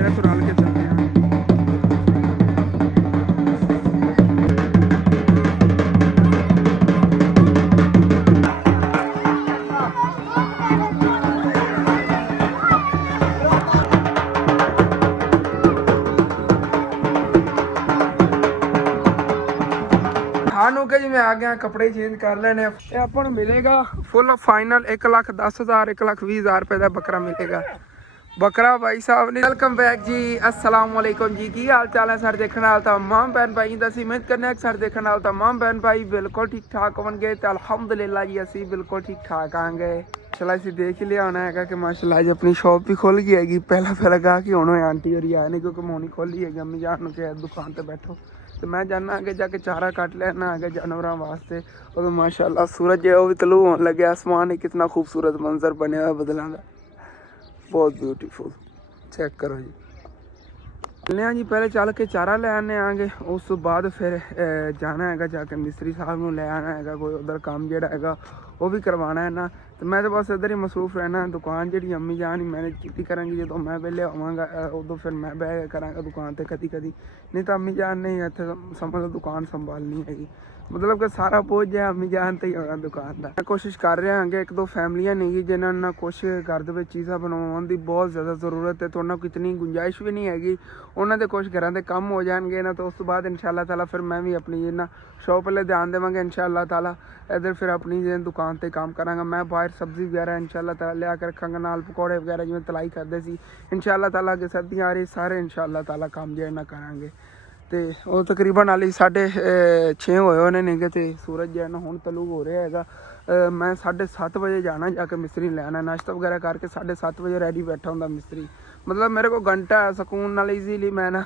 ਫਿਰ ਇੱਥੋਂ ਰਲ ਕੇ ਚੱਲਦੇ ਹਾਂ। ਨੂੰ ਕਿ ਜੀ मैं आ गया, कपड़े चेंज कर लेने। अपन मिलेगा फुल फाइनल 1,10,000 1,20,000 रुपए का बकरा मिलेगा। बकरा भाई साहब ने। वेलकम बैक जी, अस्सलाम वालेकुम जी। की हाल चाल है सर? देखने वाला तमाम बहन भाई दसी उम्मीद करने सर देखने वाला तमाम बहन भाई बिल्कुल ठीक ठाक होंगे। तो अलहमदुलिल्लाह जी असी बिल्कुल ठीक ठाक आएंगे। चला असी देख ही लिया होना है कि माशाल्लाह जी अपनी शॉप भी खुल गई हैगी। पहला कहा कि हुण आंटी होरी आए नहीं क्योंकि मोनी खोली है। अम्मी जान के दुकान पर बैठो तो मैं जाना आगे जाके चारा कट लेना आगे जानवरों वास्ते। और माशाल्लाह सूरज है वो भी तलू होने लगे। आसमान ही कितना खूबसूरत मंजर बनया हुआ बदलों का, बहुत ब्यूटीफुल। चेक करो जी। चलने जी पहले चल के चारा ले आने आगे, उस तो बाद फिर जाना है जाके मिस्त्री साहब को ले आना है। कोई उधर काम जोड़ा है वो भी करवाना है ना। तो मैं तो बस इधर ही मसरूफ रहना। दुकान जी अम्मी जान ही मैनेज की करेंगी जो मैं वेले आवागा उदो फिर मैं बह करा दुकान पर कदी कदी। नहीं तो अम्मी जान ने इतने समझ लो दुकान संभालनी हैगी। मतलब कि सारा बोझ है अम्मी जान तो ही होगा दुकान का। मैं कोशिश कर रहा हाँ एक दो फैमिलियाँ नहीं जिन्होंने कुछ घर के चीज़ा बनवाने की बहुत ज़्यादा ज़रूरत है। तो उन्होंने इतनी गुंजाइश भी नहीं हैगी। उन्होंने कुछ घर के काम हो जाएंगे ना तो उस तो बाद इंशाअल्लाह ताला फिर मैं भी अपनी ना शॉप वाले ध्यान देवांगे इंशाअल्लाह ताला। इधर फिर अपनी दुकान पर काम करांगा। मैं बाहर सब्जी वगैरह इंशाअल्लाह ताला लिया के रखांगा, नाल पकौड़े वगैरह जिवें तलाई करते सी इंशाअल्लाह ताला। अगे सर्दियाँ आ रही सारे इंशाअल्लाह ताला काम जो ना करांगे। तो वो तकरीबन हाली 6:30 होए होने ने तो सूरज जो है ना हुण तलू हो रहा है। मैं 7:30 बजे जाना जाके मिस्त्री लैना, नाश्ता वगैरह करके 7:30 बजे रेडी बैठा होंगे मिस्त्री। मतलब मेरे को घंटा है सुकून नाल ईजीली मैं ना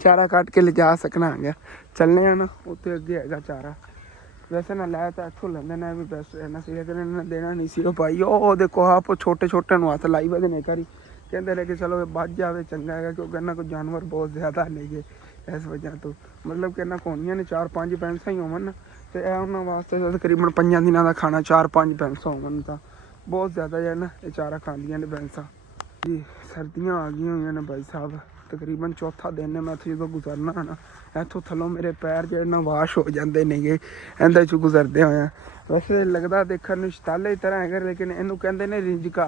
चारा कट के ले जा सकना आ गया। चलने हैं ना उत्ते अगे है चारा। वैसे ना लै तो इतों लेंदे ने भी बेस्ट रहना सी लेकिन इन्हें देना नहीं सी। भाई वो देखो आप छोटे छोटे हथ लाई बदे ने करी कहते रहे कि चलो बच जाए चंगा है क्योंकि इन्होंने कोई जानवर बहुत ज़्यादा नहीं गए इस वजह तो। मतलब कि इन्हें कोनिया ने 4-5 भैंसा ही होवन तो उन्होंने वास्ते तकरीबन 5 दिनों का खाना 4-5 भैंसा होवन तो बहुत ज़्यादा जो है ना ये चारा खादियाँ ने भैंसा जी। सर्दियाँ आ गई हुई ने भाई साहब, तकरीबन चौथा दिन है मैं इतों जो गुजरना है ना। इतों थलों मेरे पैर जो ना वाश हो जाते नहीं गे इन्हें चो गुजरते हुए। वैसे लगता देखने शताले की तरह है लेकिन इनू कहते हैं रिंजका।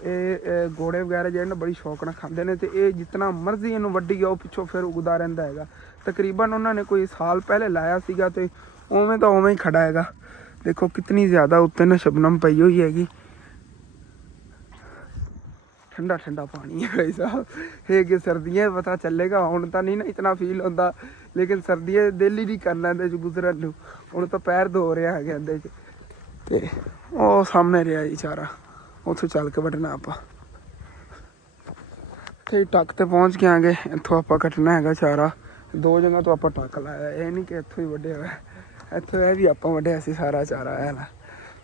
ये घोड़े वगैरह जो बड़ी शौक ना खाते हैं तो ये जितना मर्जी इनू वड्डी गया पिछों फिर उगता रहा है। तकरीबन उन्होंने कोई साल पहले लाया सीगा तो उवें तो उवें ही खड़ा है। देखो कितनी ज़्यादा उत्ते ना शबनम पई हुई हैगी। ठंडा ठंडा पानी है भाई साहब। ये कि सर्दियाँ पता चलेगा हूँ तो नहीं ना इतना फील होता लेकिन सर्दियाँ दिल ही नहीं करना इहदे च गुजरन नूं। हुण तो पैर धो रहे हैं इहदे च ते वो सामने रहा जी चारा उतों चल के वढ़ना आप टक तो पहुँच गए आगे। इतों आप कटना है चारा 2 जगह तो आप टक लाया। ये नहीं कि इतों ही वढ़िया हुआ इतों यह भी आप वढ़िया सी सारा चारा है ना।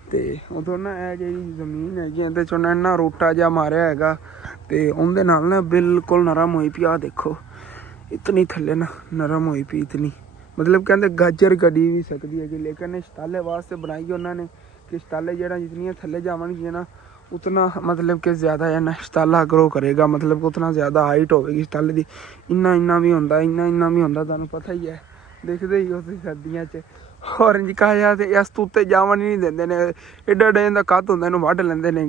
तो उदों ना यह जी जमीन हैगी इहदे चों ना रोटा जहा मारिया हैगा तो उहदे नाल ना बिल्कुल नरम होई पई। आ देखो इतनी थल्ले ना नरम होई पई इतनी। मतलब कहते गाजर कड़ी भी सकती है लेकिन शताले वास्ते बनाई उन्होंने कि शताले जो जितनी थल्ले जावनगियां ना उतना मतलब कि ज़्यादा है ना शताला ग्रो करेगा। मतलब कि उतना ज़्यादा हाइट होगी शताले की। इन्ना भी होंदा इन्ना भी होंदा तुहानूं पता ही है देखते ही उस सर्दियों च। ऑरेंज काया तो इस तो उत्ते जावन ही नहीं देंदे ने। एडा एडा इहदा कद हुंदा इहनूं वढ लैंदे ने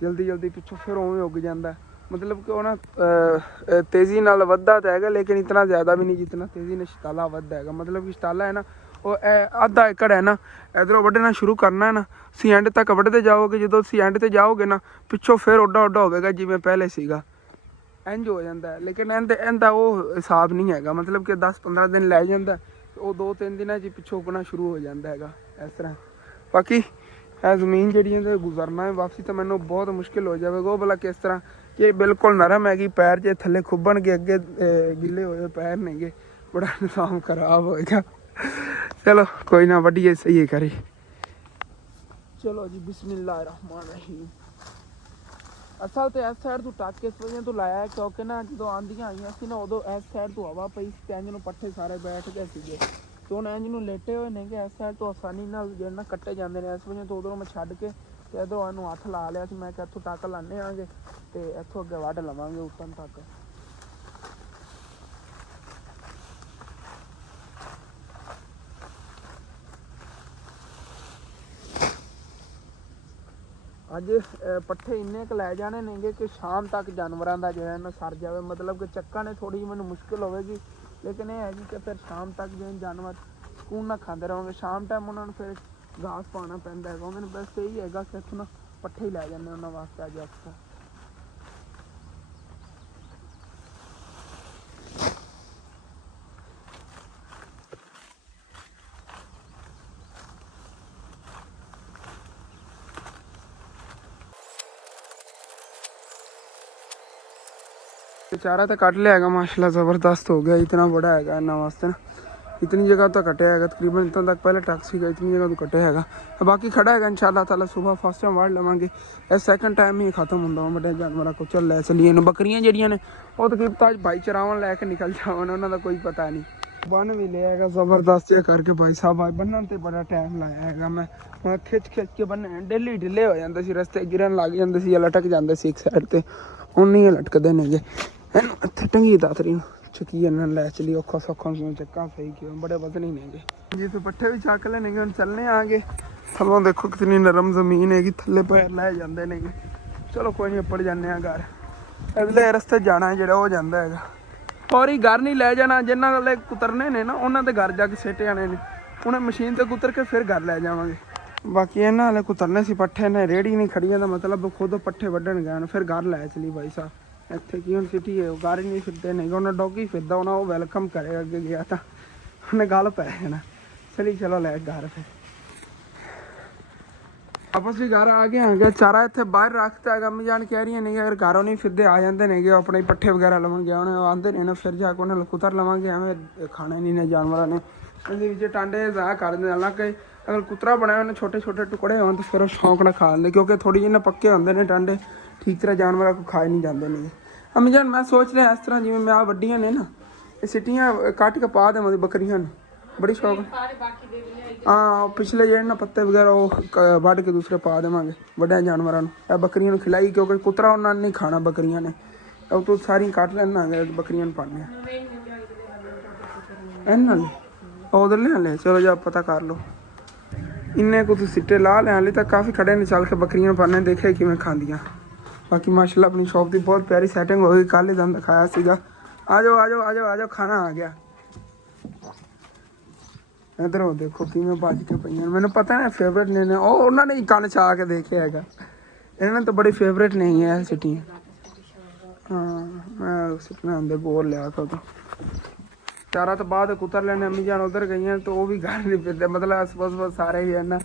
जल्दी जल्दी पिछों फिर उवें उग जाता। मतलब कि वह ना तेज़ी नाल वधदा तो है लेकिन इतना ज़्यादा भी नहीं जितना तेज़ी ने शताला वधदा है। मतलब कि शताला है ना वो आधा एकड़ है ना इधरों वढ़ना शुरू करना है ना सी एंड तक वढ़ते जाओगे। जो तुम एंड ते जाओगे ना पिछों फिर उड्डा उड्डा होगा जिवें पहले सीगा इंज हो जाता है। लेकिन इहदा वो हिसाब नहीं है। मतलब कि 10-15 दिन लै जाता वो 2-3 दिनों च पिछों उगना शुरू हो जाता है इस तरह। बाकी है जमीन जी गुजरना है वापसी तो मैंने बहुत मुश्किल हो जाएगा। वो भला किस तरह कि बिल्कुल नरम हैगी पैर जे थले खुबन के अगे गिले हुए पैर नहीं गे बड़ा निज़ाम खराब होएगा। चलो कोई ना वड्डिए सही है करी। चलो जी बिस्मिल्लाहिर्रहमानिर्रहीम। असल तो इस साइड तू टक इस वजह तो लाया क्योंकि ना जो आंधियां आईयां सी ना उदों इस साइड तो हवा पई ते इंज नूं पट्ठे सारे बैठ गए सीगे तो हुण इंज नूं लेटे हुए ने कि इस साइड तो आसानी नाल जो ना कट्टे जांदे ने। इस वजह तो उधरों मैं छड्ड के ते इधरों इहनूं हत्थ ला लिया सी। मैं कि इत्थों टक लाने आंगे ते इत्थों अगे वढ लवांगे उत्तन तक। ਅੱਜ ਪੱਠੇ ਇੰਨੇ ਕੁ ਲੈ ਜਾਣੇ ਨੇਗੇ ਕਿ ਸ਼ਾਮ ਤੱਕ ਜਾਨਵਰਾਂ ਦਾ ਜਿਹੜਾ ਨਾ ਸਰ ਜਾਵੇ। ਮਤਲਬ ਕਿ ਚੱਕਾਂ ਨੇ ਥੋੜੀ ਜਿਹੀ ਮੈਨੂੰ ਮੁਸ਼ਕਿਲ ਹੋਵੇਗੀ, ਲੇਕਿਨ ਇਹ ਹੈ ਜੀ ਕਿ ਫਿਰ ਸ਼ਾਮ ਤੱਕ ਜਿਵੇਂ ਜਾਨਵਰ ਸਕੂਨ ਨਾਲ ਖਾਂਦੇ ਰਹੋਗੇ। ਸ਼ਾਮ ਟਾਈਮ ਉਹਨਾਂ ਨੂੰ ਫਿਰ ਘਾਸ ਪਾਉਣਾ ਪੈਂਦਾ ਹੈਗਾ। ਉਹਨਾਂ ਨੂੰ ਬਸ ਇਹੀ ਹੈਗਾ ਕਿ ਇੱਥੋਂ ਨਾ ਪੱਠੇ ਹੀ ਲੈ ਜਾਂਦੇ ਉਹਨਾਂ ਵਾਸਤੇ ਅੱਜ ਅਕਸਰ। चारा तो कट लिया है माशाल्लाह, ज़बरदस्त हो गया। इतना बड़ा है इन्होंने वास्ते ना, इतनी जगह तो कटे है तकरीबन। इतना तक पहले टैक्स सीगा, इतनी जगह तो कटे है। बाकी खड़ा है इंशाल्लाह ताला। सुबह फर्स्ट टाइम वाड़ लवेंगे, सैकेंड टाइम ही खत्म होंगे बड़े जानवर को। चल लै चलिए बकरियां जड़ियां ने वो तकरीबन अज भाई चरावन लैके निकल जावन, उन्होंने कोई पता नहीं। बन भी लिया है ज़बरदस्त करके भाई साहब। आज बनने से बड़ा टाइम लाया है। मैं खिच के बनने डेली ढिले हो जाते सी, रस्ते गिरन लग जाते सी, लटक जाते सी एक साइड से। ਹੁਣ ਨਹੀਂ लटकते नेगे ਇਹਨੂੰ ਇੱਥੇ ਟੰਗੀ ਦਾਤਰੀ ਨੂੰ ਚੁੱਕੀ ਇਹਨਾਂ ਲੈ ਚਲੀ ਔਖਾ ਸੌਖਾ ਨੂੰ ਚੱਕਾ ਸਹੀ ਕਿਉਂ ਬੜੇ ਵਜ਼ਨ ਹੀ ਨੇਗੇ ਜੀ। ਤੇ ਪੱਠੇ ਵੀ ਚੱਕ ਲੈ ਨੇਗੇ। ਹੁਣ ਚੱਲਨੇ ਆਗੇ ਥੱਲੋਂ ਦੇਖੋ ਕਿਤਨੀ ਨਰਮ ਜ਼ਮੀਨ ਹੈਗੀ, ਥੱਲੇ ਪੈਰ ਲੈ ਜਾਂਦੇ ਨੇਗੇ। ਚਲੋ ਕੋਈ ਨਹੀਂ ਉੱਪਰ ਜਾਂਦੇ ਆ ਘਰ। ਅਗਲੇ ਰਸਤੇ ਜਾਣਾ ਜਿਹੜਾ ਉਹ ਜਾਂਦਾ ਹੈਗਾ। ਫੌਰੀ ਘਰ ਨਹੀਂ ਲੈ ਜਾਣਾ, ਜਿਨ੍ਹਾਂ ਵਾਲੇ ਕੁਤਰਨੇ ਨੇ ਨਾ ਉਹਨਾਂ ਦੇ ਘਰ ਜਾ ਕੇ ਸਿੱਟ ਜਾਣੇ ਨੇ। ਉਹਨੇ ਮਸ਼ੀਨ ਤੇ ਕੁਤਰ ਕੇ ਫਿਰ ਘਰ ਲੈ ਜਾਵਾਂਗੇ। ਬਾਕੀ ਇਹਨਾਂ ਵਾਲੇ ਕੁਤਰਨੇ ਸੀ ਪੱਠੇ ਨੇ, ਰੇੜੀ ਨਹੀਂ ਖੜੀਆਂ ਦਾ ਮਤਲਬ ਖੁਦ ਪੱਠੇ ਵੱਢਣ ਗਏ ਫਿਰ ਘਰ ਲੈ ਚਲੀ ਭਾਈ ਸਾਹਿਬ। ਇੱਥੇ ਕੀ ਹੁਣ ਸਿਟੀ ਹੈ, ਉਹ ਘਰ ਹੀ ਨਹੀਂ ਫਿਰਦੇ ਨੇ। ਉਹਨਾਂ ਡੋਗੀ ਫਿਰਦਾ ਉਹਨਾਂ ਉਹ ਵੈਲਕਮ ਕਰੇ ਅੱਗੇ ਗਿਆ ਤਾਂ ਉਹਨੇ ਗੱਲ ਪੈ ਜਾਣਾ। ਚਲੀ ਚਲੋ ਲੈ ਘਰ ਫਿਰ ਆਪਸ ਵੀ ਘਰ ਆ ਗਏ। ਚਾਰਾ ਇੱਥੇ ਬਾਹਰ ਰੱਖਤਾ ਹੈਗਾ। ਅੰਮੀ ਜਾਨ ਕਹਿ ਰਹੀਆਂ ਨੇ ਅਗਰ ਘਰੋਂ ਨਹੀਂ ਫਿਰਦੇ ਆ ਜਾਂਦੇ ਨੇਗੇ ਆਪਣੇ ਪੱਠੇ ਵਗੈਰਾ ਲਵਾਂਗੇ। ਉਹਨੇ ਆਉਂਦੇ ਨੇ ਨਾ ਫਿਰ ਜਾ ਕੇ ਉਹਨਾਂ ਕੁਤਰ ਲਵਾਂਗੇ। ਐਵੇਂ ਖਾਣੇ ਨਹੀਂ ਨੇ ਜਾਨਵਰਾਂ ਨੇ। ਇਹਦੇ ਵਿੱਚ ਟਾਂਡੇ ਜਾ ਕਰ ਦਿੰਦੇ। ਹਾਲਾਂਕਿ ਅਗਰ ਕੁਤਰਾ ਬਣਾਇਆ ਉਹਨੇ ਛੋਟੇ ਛੋਟੇ ਟੁਕੜੇ ਹੋਣ ਤਾਂ ਫਿਰ ਉਹ ਸ਼ੌਂਕ ਨਾਲ ਖਾ ਲੈਂਦੇ, ਕਿਉਂਕਿ ਥੋੜੀ ਜਿਹੀ ਨਾ ਪੱਕੇ ਹੁੰਦੇ ਨੇ ਟਾਂਡੇ, ਠੀਕ ਤਰ੍ਹਾਂ ਜਾਨਵਰਾਂ ਕੋ ਖਾਏ ਨਹੀਂ ਜਾਂਦੇ ਨੇ। ਅੰਮੀ ਜਾਨ ਮੈਂ ਸੋਚ ਰਿਹਾ ਇਸ ਤਰ੍ਹਾਂ ਜਿਵੇਂ ਮੈਂ ਆ ਵੱਡੀਆਂ ਨੇ ਨਾ ਇਹ ਸਿੱਟੀਆਂ ਕੱਟ ਕੇ ਪਾ ਦੇਵਾਂ ਬੱਕਰੀਆਂ ਨੂੰ, ਬੜੀ ਸ਼ੌਕ। ਹਾਂ ਪਿਛਲੇ ਜਿਹੜੇ ਨਾ ਪੱਤੇ ਵਗੈਰਾ ਉਹ ਵੱਢ ਕੇ ਦੂਸਰੇ ਪਾ ਦੇਵਾਂਗੇ ਵੱਡਿਆਂ ਜਾਨਵਰਾਂ ਨੂੰ। ਇਹ ਬੱਕਰੀਆਂ ਨੂੰ ਖਿਲਾਈ, ਕਿਉਂਕਿ ਕੁਤਰਾ ਉਹਨਾਂ ਨੇ ਨਹੀਂ ਖਾਣਾ ਬੱਕਰੀਆਂ ਨੇ। ਉਹ ਤੋਂ ਸਾਰੀਆਂ ਕੱਟ ਲੈਣਾ ਬੱਕਰੀਆਂ ਨੂੰ ਪਾਉਂਦੇ ਇਹਨਾਂ ਲਈ ਉਧਰ ਲੈ ਲੈ। ਚਲੋ ਜਾ ਪਤਾ ਕਰ ਲਓ। ਇੰਨੇ ਕੁ ਸਿੱਟੇ ਲਾ ਲੈਣ ਲਈ ਤਾਂ ਕਾਫੀ ਖੜੇ ਨੇ ਚੱਲ ਕੇ ਬੱਕਰੀਆਂ ਪਾਣੇ ਦੇਖੇ ਕਿਵੇਂ ਖਾਂਦੀਆਂ। ਬਾਕੀ ਮਾਸ਼ਾਅੱਲਾ ਆਪਣੀ ਸ਼ੌਪ ਦੀ ਬਹੁਤ ਪਿਆਰੀ ਸੈਟਿੰਗ ਹੋ ਗਈ। ਕੱਲ੍ਹ ਹੀ ਤੁਹਾਨੂੰ ਦਿਖਾਇਆ ਸੀਗਾ। ਆ ਜਾਓ ਆ ਜਾਓ ਆ ਜਾਓ ਆ ਜਾਓ, ਖਾਣਾ ਆ ਗਿਆ। ਇੱਧਰੋਂ ਦੇਖੋ ਕਿਵੇਂ ਭੱਜ ਕੇ ਪਈਆਂ। ਮੈਨੂੰ ਪਤਾ ਨਾ ਫੇਵਰੇਟ ਨੇ ਉਹ, ਉਹਨਾਂ ਨੇ ਹੀ ਕੰਨ ਚਾ ਕੇ ਦੇਖਿਆ ਹੈਗਾ। ਇਹਨਾਂ ਨੇ ਤਾਂ ਬੜੀ ਫੇਵਰੇਟ ਨਹੀਂ ਹੈ ਸਿੱਟੀਆਂ। ਹਾਂ ਮੈਂ ਸਿੱਟਣਾ ਅੰਦਰ ਬੋਲ ਲਿਆ ਤਾਂ ਚਾਰਾ ਤੋਂ ਬਾਅਦ ਕੁਤਰ ਲੈਣੇ। ਅੰਮੀ ਜਾਨ ਉਧਰ ਗਈਆਂ ਤਾਂ ਉਹ ਵੀ ਘਰ ਨਹੀਂ ਫਿਰਦੇ, ਮਤਲਬ ਬਸ ਸਾਰੇ ਹੀ ਨਾ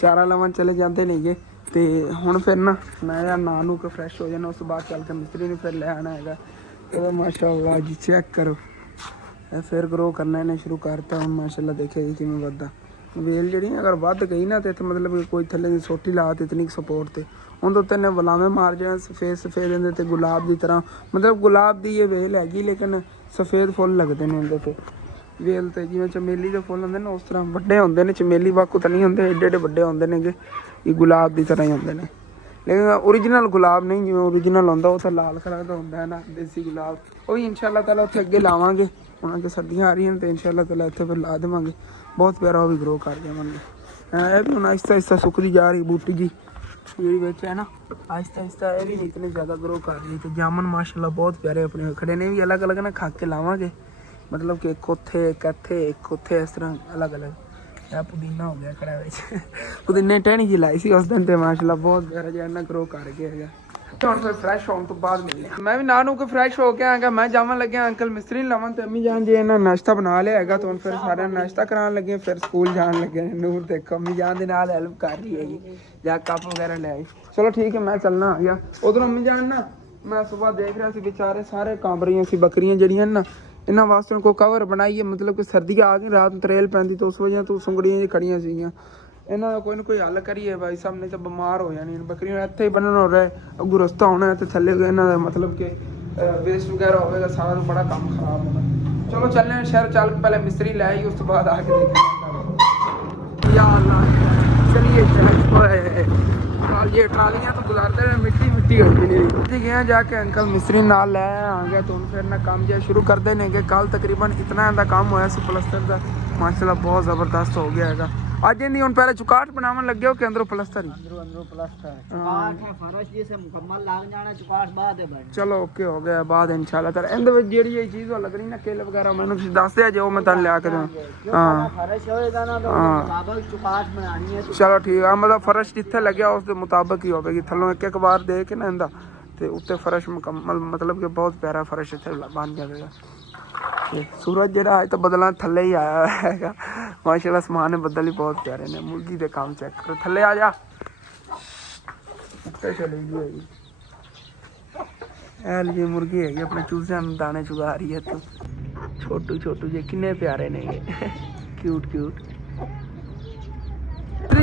ਚਾਰਾ ਲਵਣ ਚਲੇ ਜਾਂਦੇ ਨੇਗੇ। ਤੇ ਹੁਣ ਫਿਰ ਨਾ ਮੈਂ ਯਾਰ ਨਾ ਨੂੰ ਕੇ ਫਰੈਸ਼ ਹੋ ਜਾਣਾ। ਉਸ ਤੋਂ ਬਾਅਦ ਚੱਲ ਕੇ ਮਿਸਤਰੀ ਨੂੰ ਫਿਰ ਲੈ ਆਉਣਾ ਹੈਗਾ। ਉਹਦਾ ਮਾਸ਼ਾਅੱਲਾ ਜੀ ਚੈੱਕ ਕਰੋ ਇਹ ਫਿਰ ਗਰੋ ਕਰਨਾ ਇਹਨੇ ਸ਼ੁਰੂ ਕਰਤਾ। ਹੁਣ ਮਾਸ਼ਾਅੱਲਾ ਦੇਖਿਆ ਜੀ ਕਿਵੇਂ ਵੱਧਦਾ। ਵੇਲ ਜਿਹੜੀ ਅਗਰ ਵੱਧ ਗਈ ਨਾ ਤੇ ਇੱਥੇ ਮਤਲਬ ਕੋਈ ਥੱਲੇ ਦੀ ਸੋਟੀ ਲਾ ਤੇ ਇਤਨੀ ਸਪੋਰਟ ਤੇ ਉਹਦੇ ਉੱਤੇ ਨੇ ਵਲਾਵੇਂ ਮਾਰ ਜਾਣਾ ਸਫੇਦ ਇਹਦੇ ਤੇ ਗੁਲਾਬ ਦੀ ਤਰ੍ਹਾਂ। ਮਤਲਬ ਗੁਲਾਬ ਦੀ ਇਹ ਵੇਲ ਹੈਗੀ ਲੇਕਿਨ ਸਫੇਦ ਫੁੱਲ ਲੱਗਦੇ ਨੇ ਉਹਦੇ ਤੇ ਵੇਲ ਤੇ। ਜਿਵੇਂ ਚਮੇਲੀ ਦੇ ਫੁੱਲ ਹੁੰਦੇ ਨੇ ਉਸ ਤਰ੍ਹਾਂ ਵੱਡੇ ਹੁੰਦੇ ਨੇ। ਚਮੇਲੀ ਵਾਕੂ ਤਾਂ ਨਹੀਂ ਹੁੰਦੇ, ਏਡੇ ਏਡੇ ਵੱਡੇ ਹੁੰਦੇ ਨੇਗੇ। ਇਹ ਗੁਲਾਬ ਦੀ ਤਰ੍ਹਾਂ ਹੀ ਹੁੰਦੇ ਨੇ ਲੇਕਿਨ ਓਰੀਜਨਲ ਗੁਲਾਬ ਨਹੀਂ। ਜਿਵੇਂ ਓਰੀਜਨਲ ਹੁੰਦਾ ਉਹ ਤਾਂ ਲਾਲ ਕਲਰ ਦਾ ਹੁੰਦਾ ਹੈ ਨਾ ਦੇਸੀ ਗੁਲਾਬ। ਉਹ ਵੀ ਇਨਸ਼ਾਅੱਲਾ ਤਾਲਾ ਉੱਥੇ ਅੱਗੇ ਲਾਵਾਂਗੇ। ਹੁਣ ਅੱਗੇ ਸਰਦੀਆਂ ਆ ਰਹੀਆਂ ਨੇ ਤੇ ਇਨਸ਼ਾਅੱਲਾ ਤਾਲਾ ਇੱਥੇ ਫਿਰ ਲਾ ਦੇਵਾਂਗੇ। ਬਹੁਤ ਪਿਆਰਾ ਉਹ ਵੀ ਗਰੋ ਕਰ ਜਾਵਾਂਗੇ। ਇਹ ਵੀ ਹੁਣ ਆਹਿਸਤਾ ਆਹਿਸਤਾ ਸੁੱਕਦੀ ਜਾ ਰਹੀ ਬੂਟੀ ਜੀ ਜਿਹੜੀ ਵਿੱਚ ਹੈ ਨਾ। ਆਹਿਸਤਾ ਆਹਿਸਤਾ ਇਹ ਵੀ ਇਤਨੇ ਜ਼ਿਆਦਾ ਗਰੋ ਕਰ ਰਹੀ। ਤੇ ਜਾਮਨ ਮਾਸ਼ਾਅੱਲਾ ਬਹੁਤ ਪਿਆਰੇ ਆਪਣੇ ਖੜੇ ਨੇ। ਵੀ ਅਲੱਗ ਅਲੱਗ ਨਾ ਖਾ ਕੇ ਲਾਵਾਂਗੇ, ਮਤਲਬ ਕਿ ਇੱਕ ਉੱਥੇ ਇੱਕ ਇੱਥੇ ਇੱਕ ਉੱਥੇ ਇਸ ਤਰ੍ਹਾਂ ਅਲੱਗ ਅਲੱਗ। ਇਹ ਪੁਦੀਨਾ ਹੋ ਗਿਆ ਖੜਾ ਵਿੱਚ। ਪੁਦੀਨੇ ਟਹਿਣੀ ਜਿਹੀ ਲਾਈ ਸੀ ਉਸ ਦਿਨ ਤੇ ਮਾਸ਼ਾਅੱਲਾ ਬਹੁਤ ਪਿਆਰਾ ਜਿਹਾ ਇੰਨਾ ਗਰੋ ਕਰ ਗਿਆ ਹੈਗਾ। ਹੁਣ ਫਿਰ ਫਰੈਸ਼ ਹੋਣ ਤੋਂ ਬਾਅਦ ਮਿਲਦੇ ਮੈਂ ਵੀ ਨਾ ਨੂੰ ਕੇ ਫਰੈਸ਼ ਹੋ ਕੇ ਆਂਗਾ। ਮੈਂ ਜਾਵਣ ਲੱਗਿਆ ਅੰਕਲ ਮਿਸਤਰੀ ਲਾਵਣ ਤੇ ਅੰਮੀ ਜਾਨ ਜੀ ਇਹਨਾਂ ਨਾਸ਼ਤਾ ਬਣਾ ਲਿਆ ਹੈਗਾ। ਤਾਂ ਹੁਣ ਫਿਰ ਸਾਰਿਆਂ ਨੂੰ ਨਾਸ਼ਤਾ ਕਰਾਉਣ ਲੱਗੇ ਫਿਰ ਸਕੂਲ ਜਾਣ ਲੱਗੇ। ਨੂਰ ਦੇਖੋ ਅੰਮੀ ਜਾਨ ਦੇ ਨਾਲ ਹੈਲਪ ਕਰ ਰਹੀ ਹੈਗੀ ਜਾਂ ਕੱਪ ਵਗੈਰਾ ਲੈ ਆਈ। ਚਲੋ ਠੀਕ ਹੈ ਮੈਂ ਚੱਲਣਾ ਆ ਗਿਆ। ਉਧਰੋਂ ਅੰਮੀ ਜਾਨ ਨਾ ਮੈਂ ਸੁਬਾਹ ਦੇਖ ਰਿਹਾ ਸੀ ਵਿਚਾਰੇ ਸਾਰੇ ਕਾਂਬ ਰਹੀਆਂ ਸੀ ਬੱਕਰੀਆਂ ਜਿਹੜੀਆਂ ਨਾ। ਇਹਨਾਂ ਵਾਸਤੇ ਕੋਈ ਕਵਰ ਬਣਾਈਏ, ਮਤਲਬ ਕਿ ਸਰਦੀਆਂ ਆ ਗਈ ਰਾਤ ਨੂੰ ਤਰੇਲ ਪੈਂਦੀ ਤਾਂ ਉਸ ਵਜ੍ਹਾ ਤੋਂ ਸੁੰਗੜੀਆਂ ਜਿਹੀ ਖੜੀਆਂ ਸੀਗੀਆਂ। ਇਹਨਾਂ ਦਾ ਕੋਈ ਨਾ ਕੋਈ ਹੱਲ ਕਰੀਏ ਭਾਈ ਸਾਹਿਬ, ਨਹੀਂ ਤਾਂ ਬਿਮਾਰ ਹੋ ਜਾਣੀ ਬੱਕਰੀਆਂ। ਇੱਥੇ ਹੀ ਬੰਨਣ ਹੋ ਰਿਹਾ ਅੱਗੂ ਰਸਤਾ ਹੋਣਾ ਤੇ ਥੱਲੇ ਇਹਨਾਂ ਦਾ ਮਤਲਬ ਕਿ ਵੇਸਟ ਵਗੈਰਾ ਹੋਵੇਗਾ ਸਾਰਾ ਤੋਂ ਬੜਾ ਕੰਮ ਖਰਾਬ ਹੋਣਾ। ਚਲੋ ਚੱਲਦੇ ਹਾਂ ਸ਼ਹਿਰ ਚੱਲ ਕੇ ਪਹਿਲੇ ਮਿਸਤਰੀ ਲੈ ਆਈ ਉਸ ਤੋਂ ਬਾਅਦ ਆ ਕੇ ਦੇਖਦੇ ਯਾ ਅੱਲਾ। ਚਲਿਏ ये ट्रालियाँ तो गुजारते रहे मिट्टी मिट्टी होती नहीं गया जाके अंकल मिस्त्री नाल लै आ गया। तो फिर ना काम जो शुरू कर देने कल तकरीबन इतना का काम होया सी प्लस्तर का माशाल्लाह बहुत ज़बरदस्त हो गया है। ਅੱਜ ਇਹਦੀ ਹੁਣ ਪਹਿਲੇ ਚੁਕਾਟ ਬਣਾਉਣ ਲੱਗੇ ਹੋ ਕਿ ਅੰਦਰੋਂ ਪਲਸਤਰ ਹੀ अंदरों प्लास्टर चुकाट है फर्श जैसे मुकम्मल लाग जाना चुकाट बाद है बन ਚਲੋ ਓਕੇ ਹੋ ਗਿਆ ਬਾਅਦ ਇੰਸ਼ਾਅੱਲਾ ਤਾਲਾ ਇਹਦੇ ਵਿੱਚ ਜਿਹੜੀ ਇਹ ਚੀਜ਼ ਉਹ ਲੱਗਣੀ ਨਾ ਕੇਲ ਵਗੈਰਾ ਮੈਨੂੰ ਤੁਸੀਂ ਦੱਸ ਦਿਆ ਜੋ ਮੈਂ ਤੁਹਾਨੂੰ ਲਿਆ ਕੇ ਦਵਾਂ ਹਾਂ फर्श होएगा ना तो मुताबिक चुकाट बनानी है ਚਲੋ ਠੀਕ ਆ ਮਤਲਬ ਫਰਸ਼ ਜਿੱਥੇ ਲੱਗਿਆ ਉਸ ਦੇ ਮੁਤਾਬਕ ਹੀ ਹੋਵੇਗੀ ਥੱਲੋਂ ਇੱਕ ਵਾਰ ਦੇ ਕੇ ਨਾ ਇਹਦਾ ਤੇ ਉੱਤੇ ਫਰਸ਼ ਮੁਕੰਮਲ ਮਤਲਬ ਕਿ ਬਹੁਤ ਪਿਆਰਾ ਫਰਸ਼ ਇੱਥੇ ਬਣ ਜਾਵੇਗਾ ਤੇ ਸੂਰਜ ਜਿਹੜਾ ਅੱਜ ਤਾਂ ਬਦਲਾਂ ਥੱਲੇ ਹੀ ਆਇਆ ਹੈਗਾ ਮਾਸ਼ਾਅੱਲਾ ਸਮਾਨ ਬੱਦਲ ਹੀ ਬਹੁਤ ਪਿਆਰੇ ਨੇ ਮੁਰਗੀ ਦੇ ਕੰਮ ਚੈੱਕ ਕਰੋ ਥੱਲੇ ਆ ਜਾ ਉੱਤੇ ਚਲੀ ਗਈ ਹੈਗੀ ਇਹ ਲਈ ਮੁਰਗੀ ਹੈਗੀ ਆਪਣੇ ਚੂਸਿਆਂ ਨੂੰ ਦਾਣੇ ਚੁਗਾ ਰਹੀ ਹੈ ਤੂੰ ਛੋਟੂ ਛੋਟੂ ਜੇ ਕਿੰਨੇ ਪਿਆਰੇ ਨੇ ਕਿਊਟ ਕਿਊਟ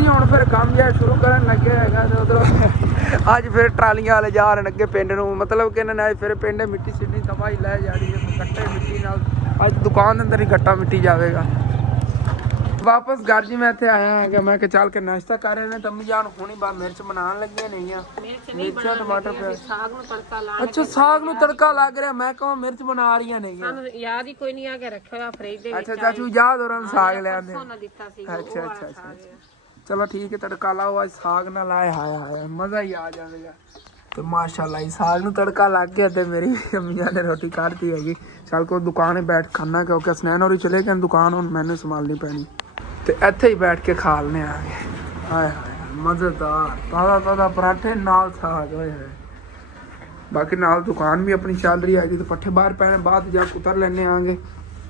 ਹੁਣ ਫਿਰ ਕੰਮ ਜਿਹਾ ਸ਼ੁਰੂ ਕਰਨ ਲੱਗੇ ਹੈਗਾ ਤੇ ਉਧਰ ਅੱਜ ਫਿਰ ਟਰਾਲੀਆਂ ਵਾਲੇ ਜਾ ਰਹੇ ਅੱਗੇ ਪਿੰਡ ਨੂੰ ਮਤਲਬ ਕਿ ਇਹਨਾਂ ਨੇ ਅੱਜ ਫਿਰ ਪਿੰਡ ਮਿੱਟੀ ਸਿੱਟੀ ਤਬਾਹੀ ਲੈ ਜਾ ਰਹੀ ਹੈ ਗੱਟੇ ਮਿੱਟੀ ਨਾਲ ਅੱਜ ਦੁਕਾਨ ਦੇ ਅੰਦਰ ਹੀ ਗੱਟਾ ਮਿੱਟੀ ਜਾਵੇਗਾ ਵਾਪਸ ਘਰ ਜੀ ਮੈਂ ਇੱਥੇ ਆਇਆ ਹੈਗਾ ਮੈਂ ਕਿ ਚੱਲ ਕੇ ਨਾਸ਼ਤਾ ਕਰ ਰਹੇ ਨੇ ਤੰਮੀ ਜਾਨ ਹੁਣੀ ਬਾ ਮਿਰਚ ਬਣਾਉਣ ਲੱਗੀਆਂ ਨਹੀਂ ਆ ਮਿਰਚਾਂ ਟਮਾਟਰ ਪਿਆਜ਼ ਸਾਗ ਨੂੰ ਤੜਕਾ ਲਾ ਅੱਛਾ ਸਾਗ ਨੂੰ ਤੜਕਾ ਲੱਗ ਰਿਹਾ ਮੈਂ ਕਹਾਂ ਮਿਰਚ ਬਣਾ ਰਹੀਆਂ ਨਹੀਂ ਸਾਨੂੰ ਯਾਦ ਹੀ ਕੋਈ ਨਹੀਂ ਆ ਕੇ ਰੱਖਿਆ ਹੋਇਆ ਫ੍ਰਿਜ ਦੇ ਵਿੱਚ ਅੱਛਾ ਚਾਚੂ ਯਾਦ ਹੋ ਰਨ ਸਾਗ ਲਿਆਂਦੇ ਸੋਨਾ ਦਿੱਤਾ ਸੀ ਅੱਛਾ ਅੱਛਾ ਅੱਛਾ ਚਲੋ ਠੀਕ ਹੈ ਤੜਕਾ ਲਾਓ ਅੱਜ ਸਾਗ ਨਾਲ ਆਏ ਹਾਇਆ ਮਜ਼ਾ ਹੀ ਆ ਜਾਵੇਗਾ ਤੇ ਮਾਸ਼ਾਅੱਲਾ ਇਹ ਸਾਗ ਨੂੰ ਤੜਕਾ ਲੱਗ ਗਿਆ ਤੇ ਮੇਰੀ ਅੰਮੀਆਂ ਨੇ ਰੋਟੀ ਕੱਢਤੀ ਹੈਗੀ ਚੱਲ ਕੋ ਦੁਕਾਨੇ ਬੈਠ ਖਾਣਾ ਕਿਉਂਕਿ ਸਨੈਨ ਹੋਰੀ ਚਲੇ ਗਏ ਦੁਕਾਨ ਹੁਣ ਮੈਨੂੰ ਸੰਭਾਲਣੀ ਪੈਣੀ ਤੇ ਇੱਥੇ ਹੀ ਬੈਠ ਕੇ ਖਾ ਲੈਣੇ ਆ ਗਏ ਹਾਏ ਹਾਏ ਮਜ਼ੇਦਾਰ ਤਾਜ਼ਾ ਤਾਜ਼ਾ ਪਰਾਠੇ ਨਾਲ ਸਾਗ ਹੋਏ ਹੋਏ ਬਾਕੀ ਨਾਲ ਦੁਕਾਨ ਵੀ ਆਪਣੀ ਚੱਲ ਰਹੀ ਹੈਗੀ ਤੇ ਪੱਠੇ ਬਾਹਰ ਪੈਣੇ ਬਾਅਦ ਜਾ ਉਤਰ ਲੈਣੇ ਆਂਗੇ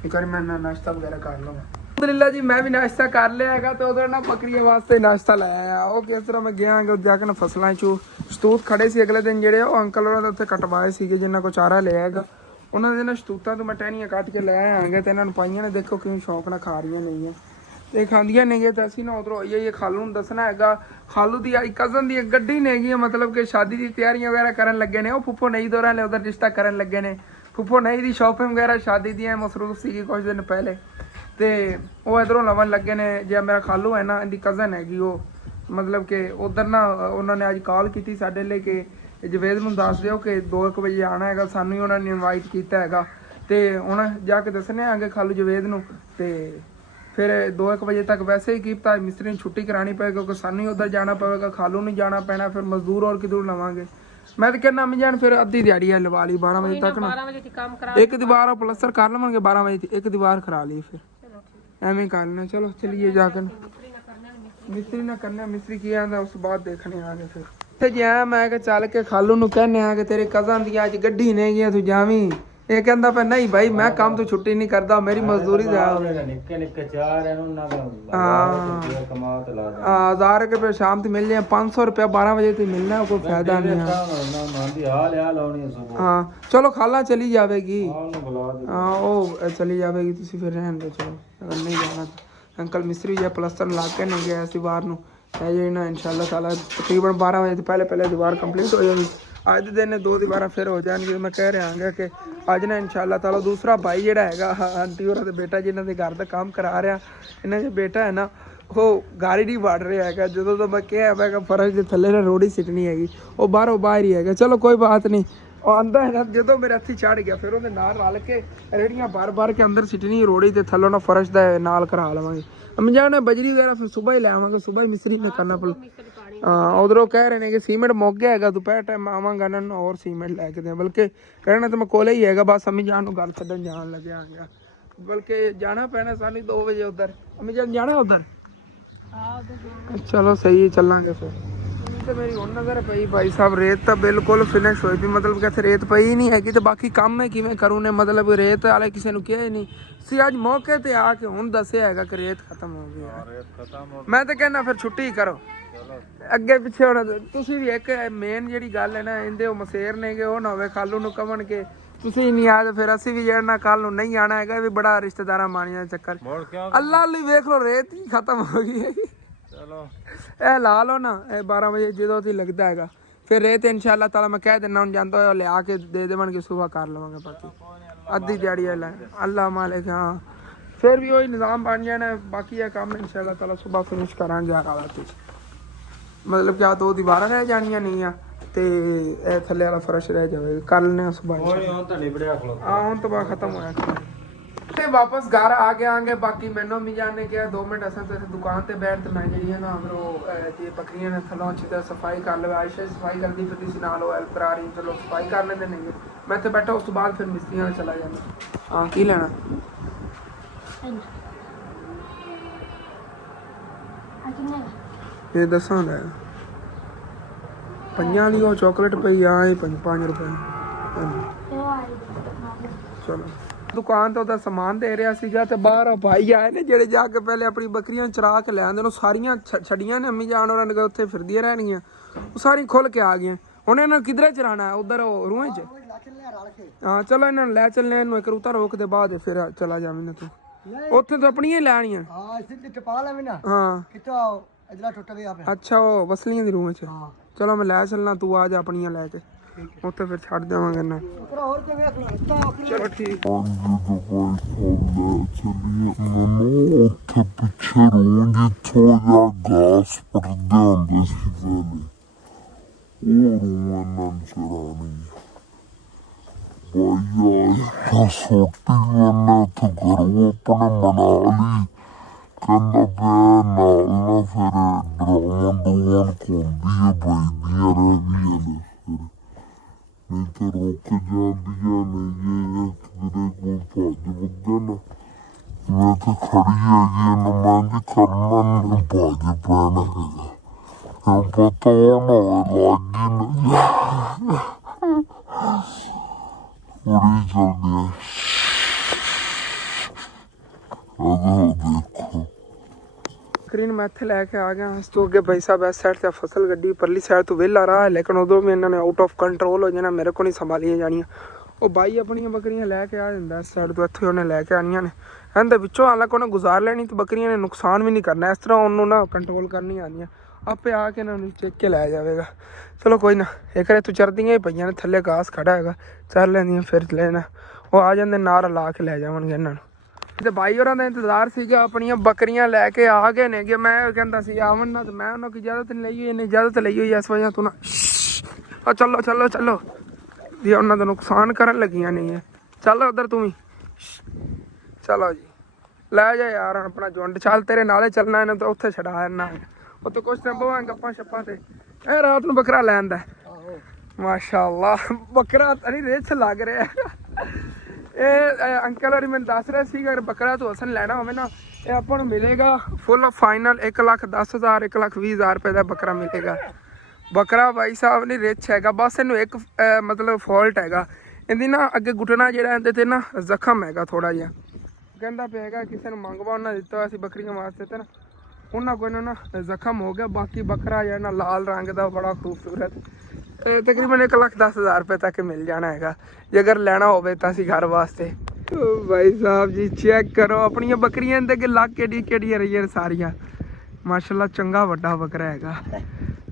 ਇੱਕ ਵਾਰੀ ਮੈਂ ਨਾਸ਼ਤਾ ਵਗੈਰਾ ਕਰ ਲਵਾਂ ਅਲਹਮਦੁਲਿਲਾ ਜੀ ਮੈਂ ਵੀ ਨਾਸ਼ਤਾ ਕਰ ਲਿਆ ਹੈਗਾ ਤੇ ਉਧਰ ਨਾ ਬੱਕਰੀਆਂ ਵਾਸਤੇ ਨਾਸ਼ਤਾ ਲਾਇਆ ਆ ਉਹ ਕਿਸ ਤਰ੍ਹਾਂ ਮੈਂ ਗਿਆ ਹਾਂ ਜਾ ਕੇ ਨਾ ਫਸਲਾਂ ਚੋਂ ਸਤੂਤ ਖੜੇ ਸੀ ਅਗਲੇ ਦਿਨ ਜਿਹੜੇ ਉਹ ਅੰਕਲ ਉਹਨਾਂ ਦੇ ਉੱਥੇ ਕਟਵਾਏ ਸੀਗੇ ਜਿੰਨਾ ਕੋ ਚਾਰਾ ਲਿਆ ਹੈਗਾ ਉਹਨਾਂ ਦੇ ਨਾ ਸਤੂਤਾਂ ਤੋਂ ਮੈਂ ਟਹਿਣੀਆਂ ਕੱਟ ਕੇ ਲੈ ਆਂਗੇ ਤੇ ਇਹਨਾਂ ਨੂੰ ਪਾਈਆਂ ਨੇ ਦੇਖੋ ਕਿਵੇਂ ਸ਼ੌਂਕ ਨਾਲ ਖਾ ਰਹੀਆਂ ਨੇਗੀਆਂ ਤੇ ਖਾਂਦੀਆਂ ਨੇਗੀਆਂ ਤਾਂ ਅਸੀਂ ਨਾ ਉਧਰੋਂ ਇਹ ਖਾਲੂ ਨੂੰ ਦੱਸਣਾ ਹੈਗਾ ਖਾਲੂ ਦੀ ਆਈ ਕਜ਼ਨ ਦੀ ਗੱਡੀ ਨੇਗੀ ਮਤਲਬ ਕਿ ਸ਼ਾਦੀ ਦੀ ਤਿਆਰੀਆਂ ਵਗੈਰਾ ਕਰਨ ਲੱਗੇ ਨੇ ਉਹ ਫੁੱਫੋ ਨਹੀਂ ਦੋਰਾਂ ਲੈ ਉਧਰ ਰਿਸ਼ਤਾ ਕਰਨ ਲੱਗੇ ਨੇ ਫੁੱਫੋ ਨਹੀਂ ਦੀ ਸ਼ਾਪਿੰਗ ਵਗੈਰਾ ਸ਼ਾਦੀ ਦੀਆਂ ਮਸਰੂਫ ਸੀਗੀ ਕੁਝ ਦਿਨ ਪਹਿਲੇ ਤੇ ਉਹ ਇਧਰੋਂ ਲਵਣ ਲੱਗੇ ਨੇ ਜੇ ਮੇਰਾ ਖਾਲੂ ਹੈ ਨਾ ਇਹਦੀ ਕਜ਼ਨ ਹੈਗੀ ਉਹ ਮਤਲਬ ਕਿ ਉਧਰ ਨਾ ਉਹਨਾਂ ਨੇ ਅੱਜ ਕਾਲ ਕੀਤੀ ਸਾਡੇ ਲਈ ਕਿ ਜਵੇਦ ਨੂੰ ਦੱਸ ਦਿਓ ਕਿ 2:00 ਵਜੇ ਆਉਣਾ ਹੈਗਾ ਸਾਨੂੰ ਹੀ ਉਹਨਾਂ ਨੇ ਇਨਵਾਈਟ ਕੀਤਾ ਹੈਗਾ ਤੇ ਹੁਣ ਜਾ ਕੇ ਦੱਸਣੇ ਆਂਗੇ ਖਾਲੂ ਜਵੇਦ ਨੂੰ ਤੇ ਫਿਰ 2:00 ਵਜੇ ਤੱਕ ਵੈਸੇ ਹੀ ਕੀਤਾ ਮਿਸਤਰੀ ਨੂੰ ਛੁੱਟੀ ਕਰਾਣੀ ਪਏਗੀ ਕਿਉਂਕਿ ਸਾਨੂੰ ਹੀ ਉਧਰ ਜਾਣਾ ਪਵੇਗਾ ਖਾਲੂ ਨੂੰ ਜਾਣਾ ਪੈਣਾ ਫਿਰ ਮਜ਼ਦੂਰ ਹੋਰ ਕਿਧਰੋਂ ਲਵਾਂਗੇ ਮੈਂ ਤਾਂ ਕਹਿੰਦਾ ਮੈਂ ਜਾਣ ਫਿਰ ਅੱਧੀ ਦਿਹਾੜੀ ਆ ਲਵਾ ਲਈ 12 ਵਜੇ ਤੱਕ ਨਾ 12 ਵਜੇ ਕੰਮ ਕਰਾ ਇੱਕ ਦੀਵਾਰ ਪਲਸਤਰ ਕਰ ਲਵਾਂਗੇ 12 ਵਜੇ ਇੱਕ ਦੀਵਾਰ ਕਰਾ ਲਈ ਫਿਰ ਐਵੇਂ ਕਰ ਲੈਣਾ ਚਲੋ ਚਲੀਏ ਜਾ ਕੇ ਮਿਸਤਰੀ ਨਾ ਕਰਨਾ ਮਿਸਤਰੀ ਕੀ ਆਂਦਾ ਉਸ ਤੋਂ ਬਾਅਦ ਦੇਖਣੇ ਆਗੇ ਫਿਰ ਤੇ ਜੇ ਮੈਂ ਕਿ ਚੱਲ ਕੇ ਖਾਲੂ ਨੂੰ ਕਹਿੰਨੇ ਆ ਕਿ ਤੇਰੇ ਕਜ਼ਨ ਦੀਆਂ ਅੱਜ ਗੱਡੀ ਨੇ ਗਿਆ ਤੂੰ ਜਾਵੀਂ ਇਹ ਕਹਿੰਦਾ ਪੈ ਨਹੀਂ ਭਾਈ ਮੈਂ ਕੰਮ ਤੋਂ ਛੁੱਟੀ ਨਹੀਂ ਕਰਦਾ ਮੇਰੀ ਮਜ਼ਦੂਰੀ ਦਾ ਨਿੱਕੇ ਨਿੱਕੇ ਚਾਰ ਇਹਨੂੰ ਨਾ ਕਮਾ ਤੇ ਲਾ ਦੇ 1000 ਰੁਪਏ ਸ਼ਾਮ ਤੇ ਮਿਲ ਜਾਏ 500 ਰੁਪਏ 12 ਵਜੇ ਤੇ ਮਿਲਣਾ ਕੋਈ ਫਾਇਦਾ ਨਹੀਂ ਹਾਂ ਚਲੋ ਖਾਲਾ ਚਲੀ ਜਾਵੇਗੀ ਹਾਂ ਉਹ ਚਲੀ ਜਾਵੇਗੀ ਤੁਸੀਂ ਫਿਰ ਰਹਿਣ ਦਿਓ ਚਲੋ ਅਗਰ ਨਹੀਂ ਜਾਣਾ ਅੰਕਲ ਮਿਸਤਰੀ ਜਾਂ ਪਲਸਤਰ ਲਾ ਕੇ ਨਹੀਂ ਗਿਆ ਸੀ ਬਾਹਰ ਨੂੰ ਇਹ ਜਿਹੜੀ ਨਾ ਇਨਸ਼ਾਅੱਲਾ ਤਾਲਾ ਤਕਰੀਬਨ 12 ਵਜੇ ਤੋਂ ਪਹਿਲੇ ਦੀਵਾਰ ਕੰਪਲੀਟ ਹੋ ਜਾਏਗੀ ਅੱਜ ਦੇ ਦਿਨ 2 ਦੀਵਾਰਾਂ ਫਿਰ ਹੋ ਜਾਣਗੀਆਂ ਮੈਂ ਕਹਿ ਰਿਹਾ ਹਾਂ ਕਿ ਅੱਜ ਨਾ ਇਨਸ਼ਾਅੱਲਾ ਤਾਲਾ ਦੂਸਰਾ ਭਾਈ ਜਿਹੜਾ ਹੈਗਾ ਆਂਟੀ ਹੋਰਾਂ ਦੇ ਬੇਟਾ ਜਿਨ੍ਹਾਂ ਦੇ ਘਰ ਦਾ ਕੰਮ ਕਰਾ ਰਿਹਾ ਇਹਨਾਂ ਦੇ ਬੇਟਾ ਹੈ ਨਾ ਉਹ ਗਾੜੀ ਨਹੀਂ ਵੜ ਰਿਹਾ ਹੈਗਾ ਜਦੋਂ ਤਾਂ ਮੈਂ ਕਿਹਾ ਮੈਂ ਕਿ ਫਰਸ਼ ਦੇ ਥੱਲੇ ਨਾ ਰੋੜੀ ਸਿੱਟਣੀ ਹੈਗੀ ਉਹ ਬਾਹਰੋਂ ਬਾਹਰ ਹੀ ਹੈਗਾ ਚਲੋ ਕੋਈ ਬਾਤ ਨਹੀਂ ਉਹ ਆਂਦਾ ਹੈ ਨਾ ਜਦੋਂ ਮੇਰੇ ਹੱਥੀ ਚੜ ਗਿਆ ਫਿਰ ਉਹਦੇ ਨਾਲ ਰਲ ਕੇ ਰੇੜੀਆਂ ਬਾਰ ਕੇ ਅੰਦਰ ਸਿੱਟਣੀ ਰੋੜੀ ਤੇ ਥੱਲੋਂ ਨਾ ਫਰਸ਼ ਦਾ ਨਾਲ ਕਰਾ ਲਵਾਂਗੇ ਅਮ ਜਾਣਾ ਬਜਰੀ ਵਗੈਰਾ ਫਿਰ ਸਵੇਰ ਹੀ ਲੈ ਆਵਾਂਗੇ ਸਵੇਰ ਹੀ ਮਿਸਤਰੀ ਨੇ ਕਰਨਾ ਪਊ ਹਾਂ ਉਧਰੋਂ ਕਹਿ ਰਹੇ ਨੇ ਕਿ ਸੀਮੈਂਟ ਮੁੱਕ ਗਿਆ ਹੈਗਾ ਦੁਪਹਿਰ ਟਾਈਮ ਆਵਾਂਗਾ ਇਹਨਾਂ ਨੂੰ ਹੋਰ ਸੀਮੈਂਟ ਲੈ ਕੇ ਦੇ ਬਲਕਿ ਕਹਿਣਾ ਤਾਂ ਮੈਂ ਕੋਲੇ ਹੀ ਹੈਗਾ ਬਸ ਅੰਮੀ ਜਾਨ ਨੂੰ ਗੱਲ ਛੱਡਣ ਜਾਣ ਲੱਗਿਆ ਹੈਗਾ ਬਲਕਿ ਜਾਣਾ ਪੈਣਾ ਸਾਨੂੰ 2 ਵਜੇ ਉਧਰ ਅੰਮੀ ਜਾਨ ਜਾਣਾ ਉਧਰ ਚਲੋ ਸਹੀ ਹੈ ਚੱਲਾਂਗੇ ਫਿਰ ਤੇ ਮੇਰੀ ਹੁਣ ਨਜ਼ਰ ਪਈ ਭਾਈ ਸਾਹਿਬ ਰੇਤ ਤਾਂ ਬਿਲਕੁਲ ਫਿਨਿਸ਼ ਹੋਈ ਵੀ ਮਤਲਬ ਕਿ ਇੱਥੇ ਰੇਤ ਪਈ ਨਹੀਂ ਹੈਗੀ ਤੇ ਬਾਕੀ ਕੰਮ ਮੈਂ ਕਿਵੇਂ ਕਰੂੰ ਨੇ ਮਤਲਬ ਰੇਤ ਵਾਲੇ ਕਿਸੇ ਨੂੰ ਕਿਹਾ ਹੀ ਨਹੀਂ ਸੀ ਅੱਜ ਮੌਕੇ ਤੇ ਆ ਕੇ ਹੁਣ ਦੱਸਿਆ ਹੈਗਾ ਕਿ ਰੇਤ ਖਤਮ ਹੋ ਗਈ ਮੈਂ ਤਾਂ ਕਹਿੰਦਾ ਫਿਰ ਛੁੱਟੀ ਕਰੋ ਅੱਗੇ ਪਿੱਛੇ ਹੁਣ ਤੁਸੀਂ ਵੀ ਇੱਕ ਮੇਨ ਜਿਹੜੀ ਗੱਲ ਹੈ ਨਾ ਇਹਦੇ ਉਹ ਮਸੇਰ ਨੇਗੇ ਉਹ ਨਾ ਹੋਵੇ ਖਾਲੂ ਨੂੰ ਕਵਣ ਕੇ ਤੁਸੀਂ ਨਹੀਂ ਆ ਫਿਰ ਅਸੀਂ ਵੀ ਜਿਹੜਾ ਕੱਲ ਨੂੰ ਨਹੀਂ ਆਣਾ ਹੈਗਾ ਵੀ ਬੜਾ ਰਿਸ਼ਤੇਦਾਰਾਂ ਮਾਣੀਆਂ ਦਾ ਚੱਕਰ ਅੱਲਾ ਲਈ ਵੇਖ ਲਓ ਰੇਤ ਹੀ ਖਤਮ ਹੋ ਗਈ ਹੈਗੀ ਚਲੋ ਇਹ ਲਾ ਲਓ ਨਾ ਇਹ 12 ਵਜੇ ਜਦੋਂ ਦੀ ਲੱਗਦਾ ਹੈਗਾ ਫਿਰ ਰੇਤ ਇਨਸ਼ਾਅੱਲਾ ਤਾਲਾ ਮੈਂ ਕਹਿ ਦਿੰਦਾ ਹੁਣ ਜਾਂਦਾ ਹੋਇਆ ਲਿਆ ਕੇ ਦੇ ਦੇਵਣਗੇ ਸੁਬਹ ਕਰ ਲਵਾਂਗੇ ਬਾਕੀ ਅੱਧੀ ਦਿਹਾੜੀ ਲੈ ਅੱਲਾ ਮਾਲਿਕ ਹਾਂ ਫਿਰ ਵੀ ਉਹੀ ਨਿਜ਼ਾਮ ਬਣ ਜਾਣਾ ਬਾਕੀ ਇਹ ਕੰਮ ਇਨਸ਼ਾਅੱਲਾ ਤਾਲਾ ਸੁਬਹ ਫਿਨਿਸ਼ ਕਰਾਂਗੇ ਰਾਤ ਵਿੱਚ ਮਤਲਬ ਕਿ ਆ 2 ਦੀਵਾਰਾਂ ਰਹਿ ਜਾਣੀਆਂ ਨਹੀਂ ਆ ਤੇ ਇਹ ਥੱਲੇ ਵਾਲਾ ਫਰਸ਼ ਰਹਿ ਜਾਵੇਗਾ ਕਰ ਲੈਣੇ ਸੁਬਹ ਹੁਣ ਤਾਂ ਨਿਬੜਿਆ ਖਲੋ ਹੁਣ ਤਾਂ ਬਾ ਖਤਮ ਹੋਇਆ ਤੇ ਵਾਪਸ ਘਰ ਆ ਗਏ ਆਂਗੇ ਬਾਕੀ ਮੈਨੂੰ ਵੀ ਜਾਣ ਨੇ ਕਿਹਾ 2 ਮਿੰਟ ਅਸਾਂ ਤੇ ਦੁਕਾਨ ਤੇ ਬੈਠ ਤੇ ਮੈਂ ਜਿਹੜੀ ਹੈ ਨਾ ਉਹ ਤੇ ਬੱਕਰੀਆਂ ਨੇ ਥਲੋਂ ਅੱਛੀ ਤਰ੍ਹਾਂ ਸਫਾਈ ਕਰ ਲਵੇ ਆਇਸ਼ਾ ਸਫਾਈ ਕਰਦੀ ਫਿਰਦੀ ਸੀ ਨਾਲ ਉਹ ਹੈਲਪ ਕਰਾ ਰਹੀ ਚਲੋ ਸਫਾਈ ਕਰ ਲੈਂਦੇ ਨੇ ਮੈਂ ਤੇ ਬੈਠਾ ਉਸ ਤੋਂ ਬਾਅਦ ਫਿਰ ਮਿਸਤਰੀਆਂ ਨਾਲ ਚਲਾ ਜਾਂਦਾ ਹਾਂ ਕੀ ਲੈਣਾ ਇਹ ਦੱਸਾਂ ਲੈ ਪੰਜਾਂ ਦੀ ਉਹ ਚਾਕਲੇਟ ਪਈ ਆ ਇਹ 5 ਰੁਪਏ ਚਲੋ ਦੁਕਾਨ ਤੋਂ ਉਹਦਾ ਸਮਾਨ ਦੇ ਰਿਹਾ ਸੀਗਾ ਤੇ ਬਾਹਰ ਭਾਈ ਆਏ ਨੇ ਜਿਹੜੇ ਜਾ ਕੇ ਪਹਿਲੇ ਆਪਣੀ ਬੱਕਰੀਆਂ ਚਰਾ ਕੇ ਲੈ ਆਂਦੇ ਨੇ ਸਾਰੀਆਂ ਛੱਡੀਆਂ ਨੇ ਅੰਮੀ ਜਾਨ ਉਹਨਾਂ ਨੇ ਉੱਥੇ ਫਿਰਦੀਆਂ ਰਹਿਣਗੀਆਂ ਉਹ ਸਾਰੀ ਖੁੱਲ ਕੇ ਆ ਗਈਆਂ ਹੁਣ ਇਹਨਾਂ ਨੂੰ ਕਿਧਰੇ ਚਰਾਣਾ ਉਧਰ ਰੂਹਾਂ 'ਚ ਹਾਂ ਚਲੋ ਇਹਨਾਂ ਨੂੰ ਲੈ ਚੱਲਨੇ ਇਹਨੂੰ ਇੱਕ ਰੂਤਾ ਰੋਕ ਦੇ ਬਾਅਦ ਫਿਰ ਚਲਾ ਜਾਵੀਂ ਨਾ ਤੂੰ ਉੱਥੇ ਤਾਂ ਆਪਣੀਆਂ ਹੀ ਲੈਣੀਆਂ ਹਾਂ ਇਸੇ ਟਪਾ ਲੈਵੇਂ ਨਾ ਹਾਂ ਕਿਤੋਂ ਇਧਰ ਟੁੱਟ ਗਿਆ ਪਿਆ ਅੱਛਾ ਉਹ ਵਸਲੀਆਂ ਦੀ ਰੂਹਾਂ 'ਚ ਹਾਂ ਚਲੋ ਮੈਂ ਲੈ ਚੱਲਣਾ ਤੂੰ ਆ ਜਾ ਆਪਣੀਆਂ ਲੈ ਕੇ ਉੱਥੇ ਫਿਰ ਛੱਡ ਦੇਵਾਂਗੇ ਨਾ ਉੱਪਰ ਹੋਰ ਕਿਵੇਂ ਖੜਤਾ ਚਲੋ ਠੀਕ ਉੱਥੇ ਪਿੱਛੇ ਰੂੰ ਜਿੱਥੋਂ ਦਾ ਗਾਸ ਪੜਦੇ ਹੁੰਦੇ ਸੀ ਪਹਿਲੇ ਉਹ ਰੂੰ ਇਹਨਾਂ ਚਰਾਣੀ ਬਾਈ ਸੋਟੀ ਮੈਨੇ ਉੱਥੇ ਘਰੋਂ ਆਪਣੇ ਮਨਾ ਲਈ ਕਹਿੰਦਾ ਪਿਆ ਨਾਲ ਨਾ ਫਿਰ ਡਰਾਉਣ ਡੂਣ ਘੁੰਮਦੀ ਹੈ ਬੈਦੀਆਂ ਰਹਿ ਗਈਆਂ ਨੇ ਫਿਰ ਨਹੀਂ ਤਾਂ ਰੁਕ ਜਾਂਦੀਆਂ ਨੇ ਜੇ ਕਿਧਰੇ ਕੋਈ ਭੱਜ ਵੱਗਾ ਨਾ ਮੈਂ ਤਾਂ ਖੜੀ ਹੈਗੀ ਨਾ ਮੈਂ ਦੀ ਕਰਨਾ ਨਹੀਂ ਭੱਜ ਪੈਣਾ ਹੈਗਾ ਇਹ ਪਤਾ ਉਹ ਨਾ ਲੱਗੀ ਨਾ ਉੜੀ ਚੱਲ ਗਿਆ ਅਦੋਂ ਦੇਖੋ ਸਕਰੀਨ ਮੈਂ ਇੱਥੇ ਲੈ ਕੇ ਆ ਗਿਆ ਇਸ ਤੋਂ ਅੱਗੇ ਭਾਈ ਸਾਹਿਬ ਇਸ ਸਾਈਡ ਤੇ ਫਸਲ ਗੱਡੀ ਪਰਲੀ ਸਾਈਡ ਤੋਂ ਵਿਹਲਾ ਰਹਾ ਹੈ ਲੇਕਿਨ ਉਦੋਂ ਵੀ ਇਹਨਾਂ ਨੇ ਆਊਟ ਆਫ ਕੰਟਰੋਲ ਹੋ ਜਾਣਾ ਮੇਰੇ ਕੋਲ ਨਹੀਂ ਸੰਭਾਲੀਆਂ ਜਾਣੀਆਂ ਉਹ ਬਾਈ ਆਪਣੀਆਂ ਬੱਕਰੀਆਂ ਲੈ ਕੇ ਆ ਜਾਂਦਾ ਇਸ ਸਾਈਡ ਤੋਂ ਇੱਥੇ ਉਹਨੇ ਲੈ ਕੇ ਆਣੀਆਂ ਨੇ ਇਹਦੇ ਵਿੱਚੋਂ ਹਾਲਾਂਕਿ ਉਹਨੇ ਗੁਜ਼ਾਰ ਲੈਣੀ ਤੇ ਬੱਕਰੀਆਂ ਨੇ ਨੁਕਸਾਨ ਵੀ ਨਹੀਂ ਕਰਨਾ ਇਸ ਤਰ੍ਹਾਂ ਉਹਨੂੰ ਨਾ ਕੰਟਰੋਲ ਕਰਨੀ ਆਉਂਦੀਆਂ ਆਪੇ ਆ ਕੇ ਇਹਨਾਂ ਨੂੰ ਚੈੱਕ ਕੇ ਲੈ ਜਾਵੇਗਾ ਚਲੋ ਕੋਈ ਨਾ ਇੱਕ ਵਾਰ ਤੂੰ ਚਰਦੀਆਂ ਹੀ ਪਈਆਂ ਨੇ ਥੱਲੇ ਘਾਸ ਖੜਾ ਹੈਗਾ ਚਰ ਲੈਂਦੀਆਂ ਫਿਰ ਲੈਣਾ ਉਹ ਆ ਜਾਂਦੇ ਨਾਰ ਲਾ ਕੇ ਲੈ ਜਾਵਣਗੇ ਇਹਨਾਂ ਨੂੰ ਤੇ ਬਾਈ ਹੋਰਾਂ ਦਾ ਇੰਤਜ਼ਾਰ ਸੀਗਾ ਆਪਣੀਆਂ ਬੱਕਰੀਆਂ ਲੈ ਕੇ ਆ ਗਏ ਨੇ ਕਿ ਮੈਂ ਕਹਿੰਦਾ ਸੀ ਆਵਣ ਨਾ ਤੇ ਮੈਂ ਉਹਨਾਂ ਦੀ ਇਜਾਜ਼ਤ ਨਹੀਂ ਲਈ ਹੋਈ ਇਹਨੇ ਇਜਾਜ਼ਤ ਲਈ ਹੋਈ ਇਸ ਵਜ੍ਹਾ ਤੋਂ ਨਾ ਆ ਚਲੋ ਚਲੋ ਚਲੋ ਜੀ ਉਹਨਾਂ ਦਾ ਨੁਕਸਾਨ ਕਰਨ ਲੱਗੀਆਂ ਨਹੀਂ ਹੈ ਚੱਲ ਉਧਰ ਤੂੰ ਵੀ ਚਲੋ ਜੀ ਲੈ ਜਾ ਯਾਰ ਆਪਣਾ ਜੁੰਡ ਚੱਲ ਤੇਰੇ ਨਾਲੇ ਚੱਲਣਾ ਇਹਨੂੰ ਤਾਂ ਉੱਥੇ ਛਡਾ ਆਣਾ ਉੱਥੇ ਕੁਛ ਟਾਈਮ ਬਵਾਂ ਗੱਪਾਂ ਛੱਪਾਂ ਤੇ ਇਹ ਰਾਤ ਨੂੰ ਬੱਕਰਾ ਲੈਣ ਦਾ ਮਾਸ਼ਾਅੱਲਾ ਬੱਕਰਾ ਤੇਰੀ ਰੇਚ ਲੱਗ ਰਿਹਾ ਇਹ ਅੰਕਲ ਹੋਰੀ ਮੈਨੂੰ ਦੱਸ ਰਹੇ ਸੀ ਅਗਰ ਬੱਕਰਾ ਤੋਂ ਹਸਨ ਲੈਣਾ ਹੋਵੇ ਨਾ ਇਹ ਆਪਾਂ ਨੂੰ ਮਿਲੇਗਾ ਫੁੱਲ ਫਾਈਨਲ 1,10,000 1,20,000 ਰੁਪਏ ਦਾ ਬੱਕਰਾ ਮਿਲੇਗਾ ਬੱਕਰਾ ਭਾਈ ਸਾਹਿਬ ਨਹੀਂ ਰਿਚ ਹੈਗਾ ਬਸ ਇਹਨੂੰ ਇੱਕ ਮਤਲਬ ਫਾਲਟ ਹੈਗਾ ਇਹਦੀ ਨਾ ਅੱਗੇ ਘੁਟਣਾ ਜਿਹੜਾ ਇਹਦੇ ਤੇ ਨਾ ਜ਼ਖਮ ਹੈਗਾ ਥੋੜਾ ਜਿਹਾ ਕਹਿੰਦਾ ਪਿਆ ਹੈਗਾ ਕਿਸੇ ਨੂੰ ਮੰਗਵਾ ਉਹਨਾਂ ਦਿੱਤਾ ਅਸੀਂ ਬੱਕਰੀਆਂ ਵਾਸਤੇ ਤੇ ਨਾ ਉਹਨਾਂ ਕੋਲ ਨਾ ਜ਼ਖਮ ਹੋ ਗਿਆ ਬਾਕੀ ਬੱਕਰਾ ਜਿਹੜਾ ਨਾ ਲਾਲ ਰੰਗ ਦਾ ਬੜਾ ਖੂਬਸੂਰਤ ਤਕਰੀਬਨ 1,10,000 ਰੁਪਏ ਤੱਕ ਮਿਲ ਜਾਣਾ ਹੈਗਾ ਜੇ ਅਗਰ ਲੈਣਾ ਹੋਵੇ ਤਾਂ ਅਸੀਂ ਘਰ ਵਾਸਤੇ ਭਾਈ ਸਾਹਿਬ ਜੀ ਚੈੱਕ ਕਰੋ ਆਪਣੀਆਂ ਬੱਕਰੀਆਂ ਦੇ ਅੱਗੇ ਲੱਗ ਕਿਹੜੀਆਂ ਰਹੀਆਂ ਸਾਰੀਆਂ ਮਾਸ਼ਾਅੱਲਾ ਚੰਗਾ ਵੱਡਾ ਬੱਕਰਾ ਹੈਗਾ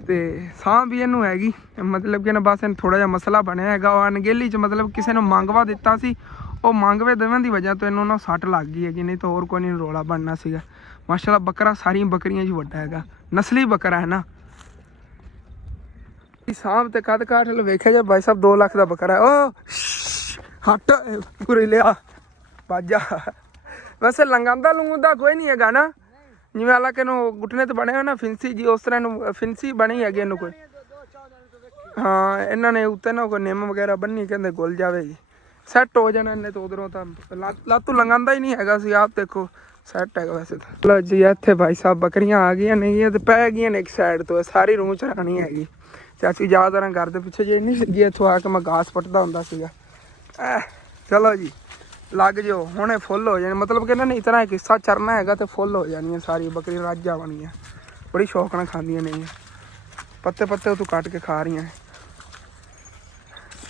ਤੇ ਸਾਹ ਵੀ ਇਹਨੂੰ ਹੈਗੀ ਮਤਲਬ ਕਿ ਨਾ ਬਸ ਇਹਨੂੰ ਥੋੜਾ ਜਿਹਾ ਮਸਲਾ ਬਣਿਆ ਹੈਗਾ ਉਹ ਅਣਗਹਿਲੀ 'ਚ ਮਤਲਬ ਕਿਸੇ ਨੂੰ ਮੰਗਵਾ ਦਿੱਤਾ ਸੀ ਉਹ ਮੰਗਵੇ ਦੇਵਣ ਦੀ ਵਜ੍ਹਾ ਤੋਂ ਇਹਨੂੰ ਨਾ ਸੱਟ ਲੱਗ ਗਈ ਹੈਗੀ ਨਹੀਂ ਤਾਂ ਹੋਰ ਕੋਈ ਨਹੀਂ ਰੌਲਾ ਬਣਨਾ ਸੀਗਾ ਮਾਸ਼ਾਅੱਲਾ ਬੱਕਰਾ ਸਾਰੀਆਂ ਬੱਕਰੀਆਂ 'ਚ ਵੱਡਾ ਹੈਗਾ ਨਸਲੀ ਬੱਕਰਾ ਹੈ ਨਾ ਸਾਹਬ ਤੇ ਕੱਦ ਕਾਠ ਵੇਖਿਆ ਜਾ ਭਾਈ ਸਾਹਿਬ 2 ਲੱਖ ਦਾ ਬੱਕਰਾ ਓ ਹੱਟ ਪੂਰੀ ਲਿਆ ਬਾਜਾ ਵੈਸੇ ਲੰਗਾਂਦਾ ਲੰਗੂਦਾ ਕੋਈ ਨਹੀਂ ਹੈਗਾ ਨਾ ਜਿਵੇਂ ਹਾਲਾਂਕਿ ਨੂੰ ਗੁੱਟਨੇ ਤੇ ਬਣੇ ਹੋਏ ਨਾ ਫਿੰਸੀ ਜੀ ਉਸ ਤਰ੍ਹਾਂ ਨੂੰ ਫਿੰਸੀ ਬਣੀ ਹੈਗੀ ਇਹਨੂੰ ਕੋਈ ਹਾਂ ਇਹਨਾਂ ਨੇ ਉੱਤੇ ਨਾ ਕੋਈ ਨਿੰਮ ਵਗੈਰਾ ਬੰਨੀ ਕਹਿੰਦੇ ਗੁੱਲ ਜਾਵੇਗੀ ਸੈੱਟ ਹੋ ਜਾਣਾ ਇਹਨੇ ਤਾਂ ਉਧਰੋਂ ਤਾਂ ਲੱਤੂ ਲੰਗਾਂਦਾ ਹੀ ਨਹੀਂ ਹੈਗਾ ਸੀ ਆਪ ਦੇਖੋ ਸੈੱਟ ਹੈਗਾ ਵੈਸੇ ਤਾਂ ਲਓ ਜੀ ਇੱਥੇ ਭਾਈ ਸਾਹਿਬ ਬੱਕਰੀਆਂ ਆ ਗਈਆਂ ਨਹੀਂ ਤੇ ਪੈ ਗਈਆਂ ਨੇ ਇੱਕ ਸਾਈਡ ਤੋਂ ਸਾਰੀ ਰੂਹ ਚਰਾਣੀ ਹੈਗੀ ਚਾਚੀ ਜ਼ਿਆਦਾਤਰ ਘਰ ਦੇ ਪਿੱਛੇ ਜੇ ਨਹੀਂ ਸੀਗੀ ਇੱਥੋਂ ਆ ਕੇ ਮੈਂ ਘਾਸ ਪੱਟਦਾ ਹੁੰਦਾ ਸੀਗਾ ਚਲੋ ਜੀ ਲੱਗ ਜਾਓ ਹੁਣੇ ਫੁੱਲ ਹੋ ਜਾਣੇ ਮਤਲਬ ਕਿ ਇਹਨਾਂ ਨੇ ਇਤਨਾ ਇੱਕ ਹਿੱਸਾ ਚਰਨਾ ਹੈਗਾ ਤੇ ਫੁੱਲ ਹੋ ਜਾਣੀਆਂ ਸਾਰੀ ਬੱਕਰੀਆਂ ਰਾਜਾ ਬਣੀਆਂ ਬੜੀ ਸ਼ੌਕ ਨਾਲ ਖਾਂਦੀਆਂ ਨੇ ਪੱਤੇ ਪੱਤੇ ਉਹ ਤੋਂ ਕੱਟ ਕੇ ਖਾ ਰਹੀਆਂ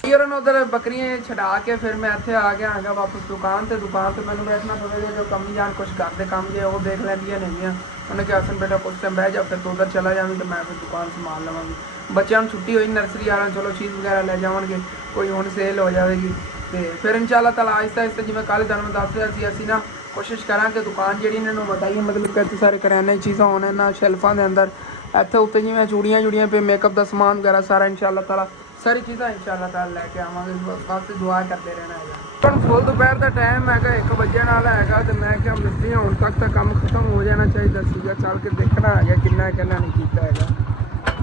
ਯਾਰ ਨਾ ਉਧਰ ਬੱਕਰੀਆਂ ਛਡਾ ਕੇ ਫਿਰ ਮੈਂ ਇੱਥੇ ਆ ਗਿਆ ਹੈਗਾ ਵਾਪਸ ਦੁਕਾਨ ਤੇ ਮੈਨੂੰ ਬੈਠਣਾ ਪਵੇਗਾ ਜੋ ਕੰਮ ਜਾਣ ਕੁਛ ਘਰ ਦੇ ਕੰਮ ਜੇ ਉਹ ਦੇਖ ਲੈਂਦੀਆਂ ਨੇਗੀਆਂ ਉਹਨੇ ਕਿਹਾ ਹਸਨ ਬੇਟਾ ਕੁਛ ਟਾਈਮ ਬਹਿ ਜਾ ਫਿਰ ਤੂੰ ਉਧਰ ਚਲਾ ਜਾਵੀਂ ਤੇ ਮੈਂ ਫਿਰ ਦੁਕਾਨ ਸੰਭਾਲ ਲਵਾਂਗੀ ਬੱਚਿਆਂ ਨੂੰ ਛੁੱਟੀ ਹੋਈ ਨਰਸਰੀ ਵਾਲਿਆਂ ਚਲੋ ਚੀਜ਼ ਵਗੈਰਾ ਲੈ ਜਾਵਣਗੇ ਕੋਈ ਹੁਣ ਸੇਲ ਹੋ ਜਾਵੇਗੀ ਤੇ ਫਿਰ ਇਨਸ਼ਾਅੱਲਾ ਤਾਲਾ ਆਹਿਸਤਾ ਜਿਵੇਂ ਕੱਲ੍ਹ ਤੁਹਾਨੂੰ ਦੱਸ ਰਿਹਾ ਸੀ ਅਸੀਂ ਨਾ ਕੋਸ਼ਿਸ਼ ਕਰਾਂਗੇ ਦੁਕਾਨ ਜਿਹੜੀ ਇਹਨਾਂ ਨੂੰ ਬਤਾਈਏ ਮਤਲਬ ਕਿ ਇੱਥੇ ਸਾਰੇ ਕਰਿਆਨੇ ਚੀਜ਼ਾਂ ਹੋਣ ਇਹਨਾਂ ਸ਼ੈਲਫਾਂ ਦੇ ਅੰਦਰ ਇੱਥੇ ਉੱਤੇ ਜਿਵੇਂ ਚੂੜੀਆਂ ਪੇ ਮੇਕਅਪ ਦਾ ਸਮਾਨ ਵਗੈਰਾ ਸਾਰਾ ਇਨਸ਼ਾਅੱਲਾ ਤਾਲਾ ਸਾਰੀ ਚੀਜ਼ਾਂ ਇਨਸ਼ਾਅੱਲਾ ਤਾਲਾ ਲੈ ਕੇ ਆਵਾਂਗੇ ਬਸ ਦੁਆ ਕਰਦੇ ਰਹਿਣਾ ਹੈਗਾ ਹੁਣ ਫੁੱਲ ਦੁਪਹਿਰ ਦਾ ਟਾਈਮ ਹੈਗਾ 1 ਵਜਣ ਵਾਲਾ ਹੈਗਾ ਤੇ ਮੈਂ ਕਿਹਾ ਮਿਸਤਰੀ ਹੁਣ ਤੱਕ ਤਾਂ ਕੰਮ ਖਤਮ ਹੋ ਜਾਣਾ ਚਾਹੀਦਾ ਸੀਗਾ। ਚੱਲ ਕੇ ਦੇਖਣਾ ਹੈਗਾ ਕਿੰਨਾ ਨਹੀਂ ਕੀਤਾ ਹੈਗਾ।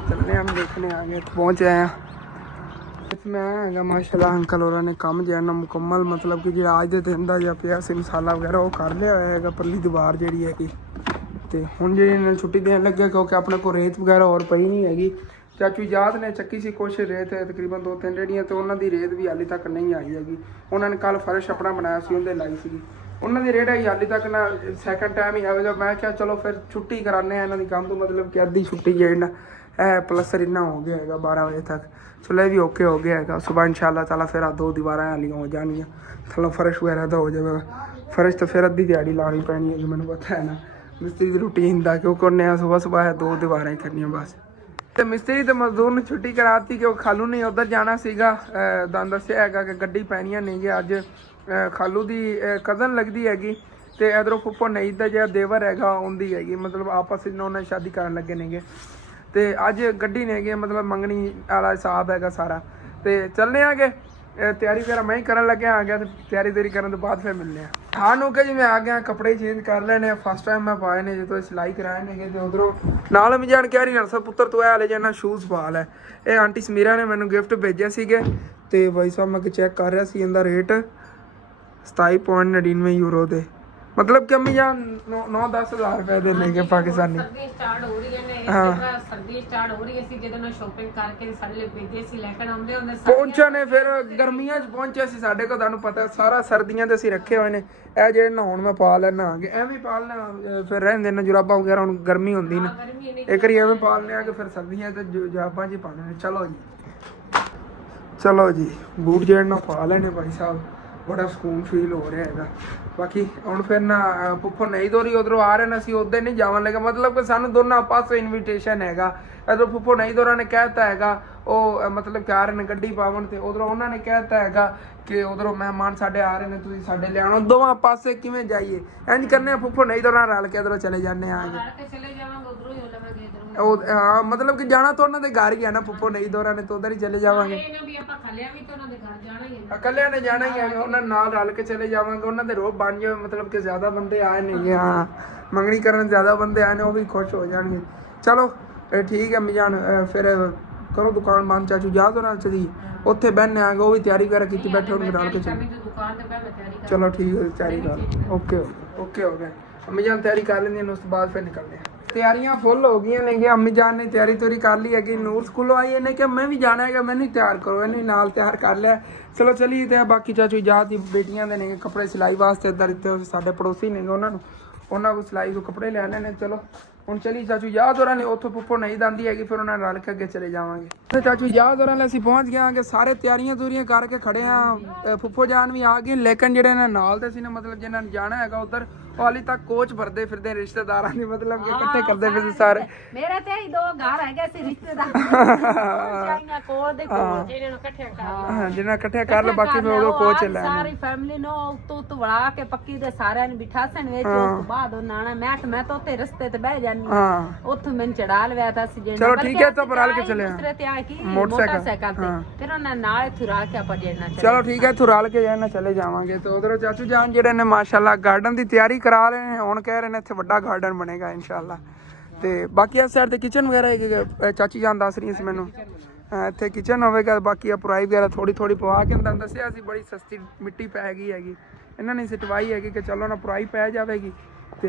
ਚੱਲਦੇ ਹਾਂ ਦੇਖਣੇ ਆ ਗਏ ਪਹੁੰਚ ਆਏ ਆ। ਮੈਂ ਹੈਗਾ ਮਾਸ਼ਾਅੱਲਾ ਅੰਕਲ ਹੋਰਾਂ ਨੇ ਕੰਮ ਜਿਹੜਾ ਨਾ ਮੁਕੰਮਲ ਮਤਲਬ ਕਿ ਜਿਹੜਾ ਅੱਜ ਦੇ ਦਿਨ ਦਾ ਜਾਂ ਪਿਆ ਸੀ ਮਸਾਲਾ ਵਗੈਰਾ ਉਹ ਕਰ ਲਿਆ ਹੋਇਆ ਹੈਗਾ ਪਰਲੀ ਦੀਵਾਰ ਜਿਹੜੀ ਹੈਗੀ। ਤੇ ਹੁਣ ਜਿਹੜੀ ਇਹਨਾਂ ਨੂੰ ਛੁੱਟੀ ਦੇਣ ਲੱਗੇ ਕਿਉਂਕਿ ਆਪਣੇ ਕੋਲ ਰੇਤ ਵਗੈਰਾ ਹੋਰ ਪਈ ਨਹੀਂ ਹੈਗੀ। ਚਾਚੂ ਯਾਦ ਨੇ ਚੱਕੀ ਸੀ ਕੁਛ ਰੇਤ ਤਕਰੀਬਨ 2-3 ਰੇੜੀਆਂ ਤੇ ਉਹਨਾਂ ਦੀ ਰੇਤ ਵੀ ਹਾਲੇ ਤੱਕ ਨਹੀਂ ਆਈ ਹੈਗੀ। ਉਹਨਾਂ ਨੇ ਕੱਲ ਫਰਸ਼ ਆਪਣਾ ਬਣਾਇਆ ਸੀ ਉਹਦੇ ਲਾਈ ਸੀਗੀ ਉਹਨਾਂ ਦੀ ਰੇਟ ਆਈ ਹਾਲੇ ਤੱਕ ਨਾ ਸੈਕੰਡ ਟਾਈਮ ਹੀ ਆਵੇਗਾ। ਮੈਂ ਕਿਹਾ ਚਲੋ ਫਿਰ ਛੁੱਟੀ ਕਰਾਉਂਦੇ ਆ ਇਹਨਾਂ ਦੀ ਕੰਮ ਤੋਂ ਮਤਲਬ ਕਿ ਅੱਧੀ ਛੁੱਟੀ ਜਿਹੜੀ ਨਾ ਪਲਸਤਰ ਇੰਨਾ ਹੋ ਗਿਆ ਹੈਗਾ 12 ਵਜੇ ਤੱਕ। ਚਲੋ ਇਹ ਵੀ ਓਕੇ ਹੋ ਗਿਆ ਹੈਗਾ। ਸੁਬਾਹ ਇਨਸ਼ਾਅੱਲਾ ਤਾਲਾ ਫਿਰ 2 ਦੀਵਾਰਾਂ ਵਾਲੀਆਂ ਹੋ ਜਾਣਗੀਆਂ ਥੱਲੋਂ ਫਰਸ਼ ਵਗੈਰਾ ਦਾ ਹੋ ਜਾਵੇਗਾ। ਫਰਸ਼ ਤਾਂ ਫਿਰ ਅੱਧੀ ਦਿਹਾੜੀ ਲਾਉਣੀ ਪੈਣੀ ਹੈ ਮੈਨੂੰ ਪਤਾ ਹੈ ਨਾ ਮਿਸਤਰੀ ਦੀ ਰੂਟੀਨ ਦਾ ਕਿਉਂਕਿ ਉਹਨੇ ਸੁਬਾਹ 2 ਦੀਵਾਰਾਂ ਹੀ ਕਰਨੀਆਂ ਬਸ। ਤੇ ਮਿਸਤਰੀ ਤੇ ਮਜ਼ਦੂਰ ਨੂੰ ਛੁੱਟੀ ਕਰਾਤੀ ਕਿ ਉਹ ਖਾਲੂ ਨੇ ਉੱਧਰ ਜਾਣਾ ਸੀਗਾ। ਤੁਹਾਨੂੰ ਦੱਸਿਆ ਹੈਗਾ ਕਿ ਗੱਡੀ ਪੈਣੀਆਂ ਨਹੀਂ ਗੇ ਅੱਜ। ਖਾਲੂ ਦੀ ਕਜ਼ਨ ਲੱਗਦੀ ਹੈਗੀ ਤੇ ਇਧਰੋਂ ਫੁੱਫੋ ਨਹੀਂ ਦਾ ਜਿਹੜਾ ਦੇਵਰ ਹੈਗਾ ਉਹਦੀ ਹੈਗੀ ਮਤਲਬ ਆਪਸ ਵਿੱਚ ਉਹਨਾਂ ਸ਼ਾਦੀ ਕਰਨ ਲੱਗੇ ਨੇਗੇ ਤੇ ਅੱਜ ਗੱਡੀ ਨੇ ਹੈਗੇ ਮਤਲਬ ਮੰਗਣੀ ਵਾਲਾ ਹਿਸਾਬ ਹੈਗਾ ਸਾਰਾ। ਤੇ ਚੱਲਦੇ ਆਗੇ ਤਿਆਰੀ ਵਗੈਰਾ ਮੈਂ ਹੀ ਕਰਨ ਲੱਗਿਆ ਆ ਗਿਆ ਤੇ ਤਿਆਰੀ ਕਰਨ ਤੋਂ ਬਾਅਦ ਫਿਰ ਮਿਲਨੇ ਆ। ਹਾਂ ਨੂੰ ਕਿ ਜੀ ਮੈਂ ਆ ਗਿਆ ਕੱਪੜੇ ਚੇਂਜ ਕਰ ਲੈਣੇ ਫਸਟ ਟਾਈਮ ਮੈਂ ਪਾਏ ਨੇ ਜਦੋਂ ਸਿਲਾਈ ਕਰਾਏ ਨੇਗੇ ਤੇ ਉਧਰੋਂ ਨਾਲ ਮੈਂ ਜਾਣ ਕਹਿ ਰਹੀ ਨਰਸਾ ਪੁੱਤਰ ਤੂੰ ਆ ਲੈ ਜਾਣਾ ਸ਼ੂਜ਼ ਪਾ ਲੈ। ਇਹ ਆਂਟੀ ਸਮੀਰਾ ਨੇ ਮੈਨੂੰ ਗਿਫਟ ਭੇਜਿਆ ਸੀਗੇ ਤੇ ਬਾਈ ਸਾਹਿਬ ਮੈਂ ਚੈੱਕ ਕਰ ਰਿਹਾ ਸੀ ਇਹਦਾ ਰੇਟ 27.99 ਯੂਰੋ ਦੇ मतलब कि अम्मी जान 9-10 हज़ार रुपए ਦੇ ਨੇਗੇ ਪਾਕਿਸਤਾਨੀ। ਸਰਦੀ ਸਟਾਰਟ ਹੋ ਰਹੀ ਹੈ ਨੇ ਸਰਦੀ ਸਟਾਰਟ ਹੋ ਰਹੀ ਹੈ ਸੀ ਜਦੋਂ ਨਾ ਸ਼ੋਪਿੰਗ ਕਰਕੇ ਸਾਡੇ ਲਈ ਭੇਜੇ ਸੀ ਲੈ ਕੇ ਆਉਂਦੇ ਹੁੰਦੇ ਪਹੁੰਚੇ ਨੇ ਫਿਰ ਗਰਮੀਆਂ 'ਚ ਪਹੁੰਚੇ ਸੀ ਸਾਡੇ ਕੋਲ ਤੁਹਾਨੂੰ ਪਤਾ ਸਾਰਾ ਸਰਦੀਆਂ ਦੇ ਅਸੀਂ ਰੱਖੇ ਹੋਏ ਨੇ। ਇਹ ਜਿਹੜੇ ਨਾ ਹੁਣ ਮੈਂ ਪਾ ਲੈਣਾ ਆਗੇ ਐਵੇਂ ਪਾ ਲੈਣਾ ਫਿਰ ਰਹਿੰਦੇ ਨੇ ਜੁਰਾਬਾਂ ਵਗੈਰਾ ਹੁਣ ਗਰਮੀ ਹੁੰਦੀ ਨਾ ਇੱਕ ਵਾਰੀ ਐਵੇਂ ਪਾ ਲੈਣੇ ਆ ਕਿ ਫਿਰ ਸਰਦੀਆਂ ਤੇ ਜੁਰਾਬਾਂ 'ਚ ਪਾਣੇ ਨੇ। ਚਲੋ ਜੀ ਬੂਟ ਜਿਹੜੇ ਨਾ ਪਾ ਲੈਣੇ ਭਾਈ ਸਾਹਿਬ बड़ा ਸਕੂਨ ਫੀਲ ਹੋ ਰਿਹਾ ਹੈਗਾ। ਬਾਕੀ ਹੁਣ ਫਿਰ ਨਾ ਪੁੱਪੋ ਨਹੀਂ ਦੋਰੀ ਉਧਰੋਂ ਆ ਰਹੇ ਨੇ ਅਸੀਂ ਉੱਧਰ ਨਹੀਂ ਜਾਵਣ ਲੱਗਾ ਮਤਲਬ ਕਿ ਸਾਨੂੰ ਦੋਨਾਂ ਪਾਸੋਂ ਇਨਵੀਟੇਸ਼ਨ ਹੈਗਾ। ਇਧਰੋਂ ਪੁੱਪੋ ਨਹੀਂ ਦੋਰਾਂ ਨੇ ਕਹਿਤਾ ਹੈਗਾ ਉਹ ਮਤਲਬ ਕਿ ਆ ਰਹੇ ਨੇ ਗੱਡੀ ਪਾਵਣ ਤੇ ਉਧਰੋਂ ਉਹਨਾਂ ਨੇ ਕਹਿਤਾ ਹੈਗਾ ਕਿ ਉਧਰੋਂ ਮਹਿਮਾਨ ਸਾਡੇ ਆ ਰਹੇ ਨੇ ਤੁਸੀਂ ਸਾਡੇ ਲਿਆਉਣਾ ਦੋਵਾਂ ਪਾਸੇ ਕਿਵੇਂ ਜਾਈਏ ਇੰਜ ਕਰਨੇ ਪੁੱਪੋ ਨਹੀਂ ਦੋਰਾਂ ਰਲ ਕੇ ਇਧਰੋਂ ਚਲੇ ਜਾਂਦੇ ਆ ਉਹ ਹਾਂ ਮਤਲਬ ਕਿ ਜਾਣਾ ਤਾਂ ਉਹਨਾਂ ਦੇ ਘਰ ਹੀ ਆ ਨਾ ਪੁੱਪੋ ਨਹੀਂ ਦੋਰਾਂ ਨੇ ਤਾਂ ਉਧਰ ਹੀ ਚਲੇ ਜਾਵਾਂਗੇ। ਇਕੱਲਿਆਂ ਨੇ ਜਾਣਾ ਹੀ ਹੈਗਾ ਉਹਨਾਂ ਨਾਲ ਰਲ ਕੇ ਚਲੇ ਜਾਵਾਂਗੇ ਉਹਨਾਂ ਦੇ ਰੋਹ ਬਣ ਜਾਵੇ ਮਤਲਬ ਕਿ ਜ਼ਿਆਦਾ ਬੰਦੇ ਆਏ ਨੇ ਹਾਂ ਮੰਗਣੀ ਕਰਨ ਜ਼ਿਆਦਾ ਬੰਦੇ ਆਏ ਨੇ ਉਹ ਵੀ ਖੁਸ਼ ਹੋ ਜਾਣਗੇ। ਚਲੋ ਠੀਕ ਹੈ ਮਿਜਾਨ ਫਿਰ ਕਰੋ ਦੁਕਾਨ ਬੰਦ ਚਾਚੂ ਜਾ ਦੋ ਨਾਲ ਚਲੀ ਉੱਥੇ ਬਹਿਨੇ ਆਗੇ ਉਹ ਵੀ ਤਿਆਰੀ ਵਗੈਰਾ ਕੀਤੀ ਬੈਠੇ ਉਹਨੂੰ ਰਲ ਕੇ ਚਲੋ ਠੀਕ ਹੈ ਤਿਆਰੀ ਕਰ ਓਕੇ ਹੋ ਗਿਆ ਅੰਮੀ ਜਾਨ ਤਿਆਰੀ ਕਰ ਲੈਂਦੀ ਉਸ ਤੋਂ ਬਾਅਦ ਫਿਰ ਨਿਕਲਦੇ ਆ। ਤਿਆਰੀਆਂ ਫੁੱਲ ਹੋ ਗਈਆਂ ਨੇ ਕਿ ਅੰਮੀ ਜਾਨ ਨੇ ਤਿਆਰੀ ਤੋਰੀ ਕਰ ਲਈ ਹੈਗੀ ਨੂਰ ਸਕੂਲੋਂ ਆਈ ਇਹਨੇ ਕਿ ਮੈਂ ਵੀ ਜਾਣਾ ਹੈਗਾ ਮੈਨੂੰ ਤਿਆਰ ਕਰੋ ਇਹਨੇ ਨਾਲ ਤਿਆਰ ਕਰ ਲਿਆ। ਚਲੋ ਚਲੀਏ ਤੇ ਬਾਕੀ ਚਾਚੂ ਜਾਤ ਦੀ ਬੇਟੀਆਂ ਦੇ ਨੇ ਕੱਪੜੇ ਸਿਲਾਈ ਵਾਸਤੇ ਇੱਧਰ ਇੱਥੇ ਸਾਡੇ ਪੜੋਸੀ ਨੇ ਉਹਨਾਂ ਕੋਲ ਸਿਲਾਈ ਤੋਂ ਕੱਪੜੇ ਲੈਣੇ ਨੇ। ਚਲੋ ਹੁਣ ਚਲੀ ਚਾਚੂ ਯਾਦ ਹੋਰਾਂ ਨੇ ਉੱਥੋਂ ਪੁੱਪੋ ਨਹੀਂ ਜਾਂਦੀ ਹੈਗੀ ਫਿਰ ਉਹਨਾਂ ਨਾਲ ਰਲ ਕੇ ਅੱਗੇ ਚਲੇ ਜਾਵਾਂਗੇ। ਤੇ ਚਾਚੂ ਯਾਦ ਹੋਰਾਂ ਨੇ ਅਸੀਂ ਪਹੁੰਚ ਗਏ ਆਂਗੇ ਸਾਰੇ ਤਿਆਰੀਆਂ ਤੁਰੀਆਂ ਕਰਕੇ ਖੜੇ ਆ ਪੁੱਪੋ ਜਾਨ ਵੀ ਆ ਗਏ ਲੇਕਿਨ ਜਿਹੜੇ ਨਾਲ ਦੇ ਸੀ ਨਾ ਮਤਲਬ ਜਿਹਨਾਂ ਨੇ ਜਾਣਾ ਹੈਗਾ ਉਧਰ ਉਹ ਹਾਲੇ ਤੱਕ ਕੋਚ ਭਰਦੇ ਫਿਰਦੇ ਰਿਸ਼ਤੇਦਾਰਾਂ ਦੀ ਮਤਲਬ ਕਿ ਇਕੱਠੇ ਕਰਦੇ ਫਿਰਦੇ ਸਾਰੇ ਮੇਰੇ ਤੇ ਹੀ 2 ਘਰ ਹੈਗੇ ਸੀ ਰਿਸ਼ਤੇਦਾਰ ਕੋਲ ਦੇ ਕੋਲ ਜਿਹਨਾਂ ਨੂੰ ਇਕੱਠੇ ਕਰ ਹਾਂ ਜਿਹਨਾਂ ਇਕੱਠੇ ਕਰ ਲਓ ਬਾਕੀ ਫਿਰ ਉਦੋਂ ਕੋਚ ਲੈਣੇ ਸਾਰੀ ਫੈਮਿਲੀ ਨੂੰ ਉੱਤੋਂ ਵੜਾ ਕੇ ਪੱਕੀ ਦੇ ਸਾਰਿਆਂ ਨੂੰ ਬਿਠਾ ਸਨ ਵਿੱਚ ਉਸ ਤੋਂ ਬਾਅਦ ਉਹ ਨਾਣਾ ਮੈਂ ਤਾਂ ਉੱਤੇ ਰਸਤੇ ਤੇ ਬਹਿ ਜਾਨੀ ਹਾਂ ਉੱਥੋਂ ਮੈਨੂੰ ਚੜਾ ਲਿਆ ਤਾਂ ਸੀ ਜਿਹਨਾਂ ਚਲੋ ਠੀਕ ਹੈ ਤਾਂ ਪਰਾਲ ਕੇ ਚਲੇ ਦੂਸਰੇ ਤੇ ਆ ਕੀ ਮੋਟਰਸਾਈਕਲ ਤੇ ਫਿਰ ਉਹਨਾਂ ਨਾਲ ਥੁਰਾ ਕੇ ਆਪਾਂ ਜਿਹੜਾ ਚਲੋ ਠੀਕ ਹੈ ਥੁਰਾਲ ਕੇ ਜਾਣਾ ਚਲੇ ਜਾਵਾਂਗੇ। ਤੇ ਉਧਰੋਂ ਚਾਚੂ ਜਾਨ ਜਿਹੜੇ ਨੇ ਮਾਸ਼ਾਅੱਲਾ ਗਾਰਡਨ ਦੀ ਤਿਆਰੀ ਕਰਾ ਰਹੇ ਨੇ ਹੁਣ ਕਹਿ ਰਹੇ ਨੇ ਇੱਥੇ ਵੱਡਾ ਗਾਰਡਨ ਬਣੇਗਾ ਇਨਸ਼ਾਅੱਲਾ। ਤੇ ਬਾਕੀ ਇਸ ਸਾਈਡ ਤੇ ਕਿਚਨ ਵਗੈਰਾ ਚਾਚੀ ਜਾਨ ਦੱਸ ਰਹੀ ਸੀ ਮੈਨੂੰ ਇੱਥੇ ਕਿਚਨ ਹੋਵੇਗਾ ਬਾਕੀ ਆ ਪੁਰਾਈ ਵਗੈਰਾ ਥੋੜੀ ਪਵਾ ਕੇ ਤੁਹਾਨੂੰ ਦੱਸਿਆ ਸੀ ਬੜੀ ਸਸਤੀ ਮਿੱਟੀ ਪੈ ਗਈ ਹੈਗੀ ਇਹਨਾਂ ਨੇ ਸਿਟਵਾਈ ਹੈਗੀ ਕਿ ਚਲੋ ਨਾ ਪੁਰਾਈ ਪੈ ਜਾਵੇਗੀ ਤੇ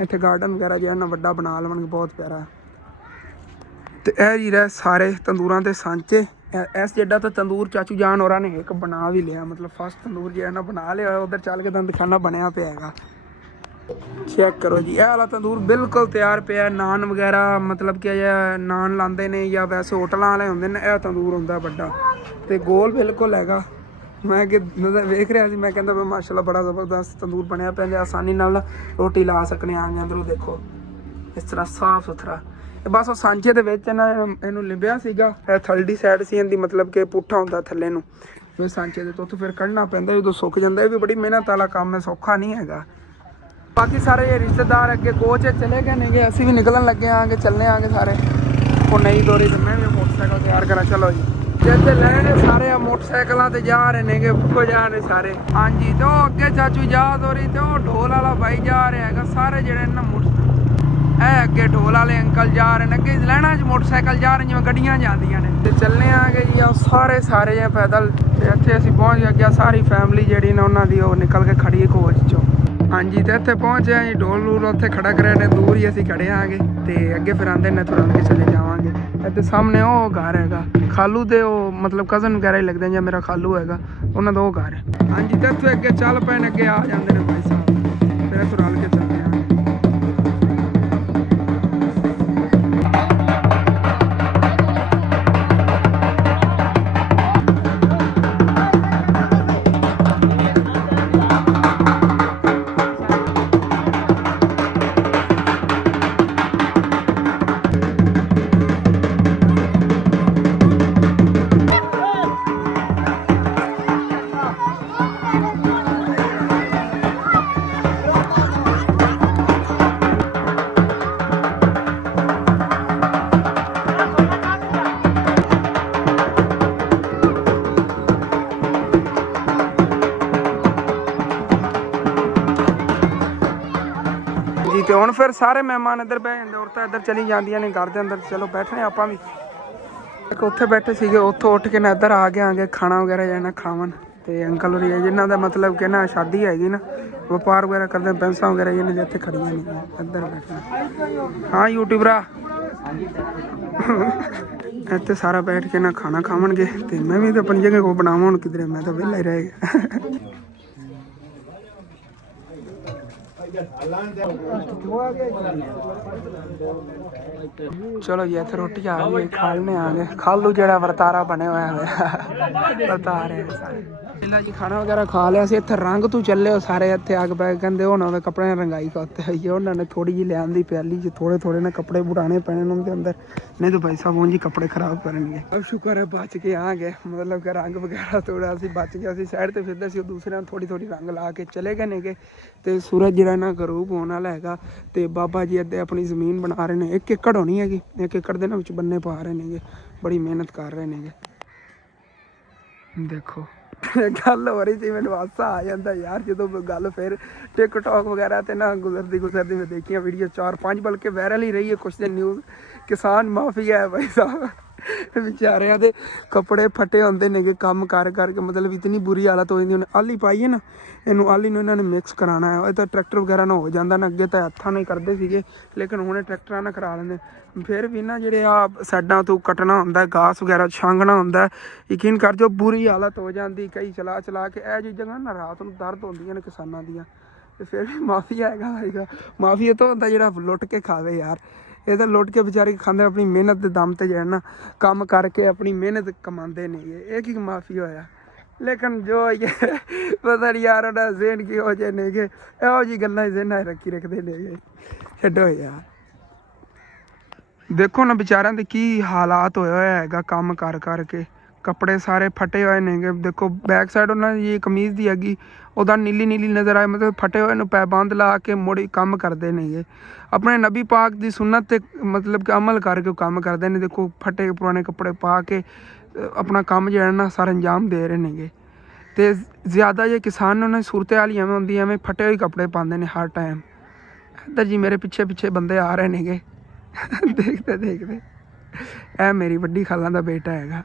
ਇੱਥੇ ਗਾਰਡਨ ਵਗੈਰਾ ਜਿਹੜਾ ਨਾ ਵੱਡਾ ਬਣਾ ਲਵਾਂਗੇ ਬਹੁਤ ਪਿਆਰਾ। ਤੇ ਇਹ ਜੀ ਰਹਿ ਸਾਰੇ ਤੰਦੂਰਾਂ ਦੇ ਸਾਂਚੇ ਇਸ ਜਿਹੜਾ ਤਾਂ ਤੰਦੂਰ ਚਾਚੂ ਜਾਨ ਹੋਰਾਂ ਨੇ ਇੱਕ ਬਣਾ ਵੀ ਲਿਆ ਮਤਲਬ ਫਸਟ ਤੰਦੂਰ ਜਿਹੜਾ ਨਾ ਬਣਾ ਲਿਆ ਉਧਰ ਚੱਲ ਕੇ ਤੁਹਾਨੂੰ ਦਿਖਾਣਾ ਬਣਿਆ ਪਿਆ ਹੈਗਾ। ਚੈੱਕ ਕਰੋ ਜੀ ਇਹ ਵਾਲਾ ਤੰਦੂਰ ਬਿਲਕੁਲ ਤਿਆਰ ਪਿਆ ਨਾਨ ਵਗੈਰਾ ਮਤਲਬ ਕਿ ਨਾਨ ਲਾਉਂਦੇ ਨੇ ਜਾਂ ਵੈਸੇ ਹੋਟਲਾਂ ਵਾਲੇ ਹੁੰਦੇ ਨੇ ਇਹ ਤੰਦੂਰ ਹੁੰਦਾ ਵੱਡਾ ਤੇ ਗੋਲ ਬਿਲਕੁਲ ਹੈਗਾ। ਮੈਂ ਕਿ ਵੇਖ ਰਿਹਾ ਸੀ ਮੈਂ ਕਹਿੰਦਾ ਵੀ ਮਾਸ਼ਾਅੱਲਾ ਬੜਾ ਜ਼ਬਰਦਸਤ ਤੰਦੂਰ ਬਣਿਆ ਪਿਆ ਆਸਾਨੀ ਨਾਲ ਰੋਟੀ ਲਾ ਸਕਨੇ ਆ ਅੰਦਰੋਂ ਦੇਖੋ ਇਸ ਤਰ੍ਹਾਂ ਸਾਫ ਸੁਥਰਾ। ਬਸ ਉਹ ਸਾਂਝੇ ਦੇ ਵਿੱਚ ਇਹਨੂੰ ਲਿੰਬਿਆ ਸੀਗਾ ਇਹ ਥਲਡੀ ਸਾਈਡ ਸੀ ਇਹਦੀ ਮਤਲਬ ਕਿ ਪੁੱਠਾ ਹੁੰਦਾ ਥੱਲੇ ਨੂੰ ਫਿਰ ਸਾਂਝੇ ਦੇ ਤੋਂ ਫਿਰ ਕੱਢਣਾ ਪੈਂਦਾ ਜਦੋਂ ਸੁੱਕ ਜਾਂਦਾ ਇਹ ਵੀ ਬੜੀ ਮਿਹਨਤ ਵਾਲਾ ਕੰਮ ਹੈ ਸੌਖਾ ਨਹੀਂ ਹੈਗਾ। ਬਾਕੀ ਸਾਰੇ ਰਿਸ਼ਤੇਦਾਰ ਅੱਗੇ ਕੋਚ ਚਲੇ ਗਏ ਨੇਗੇ ਅਸੀਂ ਵੀ ਨਿਕਲਣ ਲੱਗੇ ਆਂਗੇ ਚੱਲਨੇ ਆਂਗੇ ਸਾਰੇ ਉਹ ਨਹੀਂ ਦੋਰੀ ਤੇ ਮੈਂ ਵੀ ਮੋਟਰਸਾਈਕਲ ਤਿਆਰ ਕਰਾਂ। ਚਲੋ ਜੀ ਜਿੱਥੇ ਲੈਣੇ ਸਾਰੇ ਮੋਟਰਸਾਈਕਲਾਂ ਤੇ ਜਾ ਰਹੇ ਨੇਗੇ, ਇੱਕੋ ਜਾ ਨੇ ਸਾਰੇ। ਹਾਂਜੀ, ਤੇ ਉਹ ਅੱਗੇ ਚਾਚੂ ਯਾਦ ਹੋ ਰਹੀ, ਤੇ ਉਹ ਢੋਲ ਵਾਲਾ ਬਾਈ ਜਾ ਰਿਹਾ ਹੈਗਾ। ਸਾਰੇ ਜਿਹੜੇ ਨਾ ਇਹ ਅੱਗੇ ਢੋਲ ਵਾਲੇ ਅੰਕਲ ਜਾ ਰਹੇ ਨੇ, ਅੱਗੇ ਲੈਣਾ 'ਚ ਮੋਟਰਸਾਈਕਲ ਜਾ ਰਹੇ ਜਿਵੇਂ ਗੱਡੀਆਂ ਜਾਂਦੀਆਂ ਨੇ। ਤੇ ਚੱਲੇ ਆਗੇ ਜੀ ਆ ਸਾਰੇ ਜੇ ਪੈਦਲ। ਤੇ ਇੱਥੇ ਅਸੀਂ ਪਹੁੰਚ ਗਏ, ਸਾਰੀ ਫੈਮਿਲੀ ਜਿਹੜੀ ਨਾ ਉਹਨਾਂ ਦੀ ਉਹ ਨਿਕਲ ਕੇ ਖੜੀ ਕੋਚ ਚੋਂ। ਹਾਂਜੀ, ਤੇ ਇੱਥੇ ਪਹੁੰਚੇ ਆ ਜੀ, ਢੋਲ ਨੂਰ ਉੱਥੇ ਖੜਾ ਕਰਿਆ ਨੇ, ਦੂਰ ਹੀ ਅਸੀਂ ਖੜੇ ਆਂਗੇ। ਤੇ ਅੱਗੇ ਫਿਰ ਆਂਦੇ ਨੇ ਤੁਰੰਤ ਕੇ ਚਲੇ ਜਾਵਾਂਗੇ। ਇੱਥੇ ਸਾਹਮਣੇ ਉਹ ਘਰ ਹੈਗਾ ਖਾਲੂ ਦੇ, ਉਹ ਮਤਲਬ ਕਜ਼ਨ ਵਗੈਰਾ ਹੀ ਲੱਗਦੇ ਜਾਂ ਮੇਰਾ ਖਾਲੂ ਹੈਗਾ, ਉਹਨਾਂ ਦਾ ਉਹ ਘਰ ਹੈ। ਹਾਂਜੀ, ਤੇ ਇੱਥੇ ਅੱਗੇ ਚੱਲ ਪਏ ਨੇ, ਅੱਗੇ ਆ ਜਾਂਦੇ ਨੇ ਭਾਈ ਸਾਹਿਬ। ਫਿਰ ਇੱਥੋਂ ਰਲ ਕੇ ਚੱਲਦੇ ਹਾਂ। ਤੇ ਹੁਣ ਫਿਰ ਸਾਰੇ ਮਹਿਮਾਨ ਇੱਧਰ ਬਹਿ ਜਾਂਦੇ, ਔਰਤਾਂ ਇੱਧਰ ਚਲੀ ਜਾਂਦੀਆਂ ਨੇ ਘਰ ਦੇ ਅੰਦਰ। ਚਲੋ ਬੈਠਣੇ ਆਪਾਂ ਵੀ। ਇੱਕ ਉੱਥੇ ਬੈਠੇ ਸੀਗੇ, ਉੱਥੋਂ ਉੱਠ ਕੇ ਨਾ ਇੱਧਰ ਆ ਗਏ ਆਂਗੇ ਖਾਣਾ ਵਗੈਰਾ ਜਾਣਾ ਖਾਵਣ। ਤੇ ਅੰਕਲ ਹੋਰੀ ਜਿਨ੍ਹਾਂ ਦਾ ਮਤਲਬ ਕਿ ਨਾ ਸ਼ਾਦੀ ਹੈਗੀ ਨਾ, ਵਪਾਰ ਵਗੈਰਾ ਕਰਦੇ, ਪੈਂਸਾਂ ਵਗੈਰਾ ਜਿਹਨੇ ਜਿੱਥੇ ਖੜੀਆਂ ਨਹੀਂ ਇੱਧਰ ਬੈਠਣਾ। ਹਾਂ ਯੂਟਿਊਬਰਾ ਇੱਥੇ ਸਾਰਾ ਬੈਠ ਕੇ ਨਾ ਖਾਣਾ ਖਾਵਣਗੇ। ਤੇ ਮੈਂ ਵੀ ਤਾਂ ਆਪਣੀ ਜਗ੍ਹਾ ਕੋ ਬਣਾਵਾਂ ਹੁਣ ਕਿਧਰੇ, ਮੈਂ ਤਾਂ ਵਿਹਲਾ ਹੀ ਰਹਿ ਗਿਆ। ਚਲੋ ਜੀ ਇੱਥੇ ਰੋਟੀ ਆ ਗਈ, ਖਾ ਲੈਣੇ ਆ ਗਏ। ਖਾਲੂ ਜਿਹੜਾ ਵਰਤਾਰਾ ਬਣਿਆ ਹੋਇਆ ਹੈ ਵਰਤਾ ਰਹੇ ਸਾਰੇ। ਇਹਨਾਂ ਜੀ ਖਾਣਾ ਵਗੈਰਾ ਖਾ ਲਿਆ ਸੀ। ਇੱਥੇ ਰੰਗ ਤੂੰ ਚੱਲੇ ਹੋ ਸਾਰੇ, ਇੱਥੇ ਅੱਗ ਪੈ ਕਹਿੰਦੇ ਉਹ ਨਾ ਕੱਪੜਿਆਂ ਰੰਗਾਈ ਕਰਤੇ ਹੋਈ। ਉਹਨਾਂ ਨੇ ਥੋੜੀ ਜਿਹੀ ਲਿਆਂਦੀ ਪਿਆਲੀ ਚ, ਥੋੜੇ ਨਾ ਕੱਪੜੇ ਬੁੜਾਣੇ ਪੈਣੇ ਉਹਨਾਂ ਦੇ ਅੰਦਰ, ਨਹੀਂ ਤਾਂ ਭਾਈ ਸਾਹਿਬ ਉਂਝ ਹੀ ਕੱਪੜੇ ਖਰਾਬ ਕਰਨਗੇ। अब शुक्र है बच के आ गए, मतलब कि रंग वगैरह थोड़ा सी बच गया सी। साइड ते फिरदे सी, दूसरे थोड़ी रंग ला के चले गए नेगे। ते सूरज जिहड़ा ना गरूब होने वाला हैगा। ते बाबा जी अद्धे अपनी ज़मीन बना रहे ने, 1 एकड़ होनी हैगी, 1 एकड़ दे ना विच बन्ने पा रहे नेगे, बड़ी मेहनत कर रहे नेगे। देखो गल हो रही थी, मैंने हासा आ जाता यार जो गल फिर टिकटॉक वगैरह ते ना गुजरती मैं देखी वीडियो 4-5 बल्कि वायरल ही रही है कुछ दिन न्यूज़। किसान माफिया है भाई साहब, बेचारियां दे कपड़े फटे होंदे ने काम कर करके, मतलब इतनी बुरी हालत हो जाती। उन्हें आली पाई है ना, इनू आली नूं इन्होंने मिक्स कराना है। ये तो ट्रैक्टर वगैरह ना हो जाता ना, अगे तो हत्थां नाल करते सीगे, लेकिन हुणे ट्रैक्टरां नाल करा लेंदे। फिर भी ना जिहड़े आ साइडां तो कटना हुंदा, घास वगैरह छांगना हुंदा, यकीन कर जो बुरी हालत हो जाती। कई चला के यह चीज़ां ना रात नूं दर्द होंदियां ने किसानां दियां। ते फिर भी माफिया हैगा, माफिया तो हुंदा जिहड़ा लुट के खावे यार। ये तो लुट के बेचारे खाते, अपनी मेहनत के दम ते जो ना काम करके अपनी मेहनत कमाते नहीं। ये की माफिया होया, लेकिन जो ये पता नहीं यार उन्हें ज़हन किहो जे ने गे, इहो जी गल्लां ज़हनां रखी रखते ने। छड्डो यार, देखो ना बेचारिਆਂ ਦੇ की हालात होया हैगा काम कर करके, कपड़े सारे फटे हुए ने। देखो बैक साइड उन्होंने ये कमीज़ दी हैगी, उदा नीली नज़र आए, मतलब फटे हुए पैबंद ला के मुड़ी काम करते ने। अपने नबी पाक की सुन्नत ते मतलब कि अमल करके काम करते हैं। देखो फटे पुराने कपड़े पा के अपना काम जो है ना सारा अंजाम दे रहे ने। तो ज़्यादा जो किसान ने उन्हें सूरत हाल एवं होंगी, एवं फटे हुए कपड़े पाते हैं हर टाइम। इधर जी मेरे पिछे बंदे आ रहे ने देखते ए मेरी वड्डी खाला का बेटा है।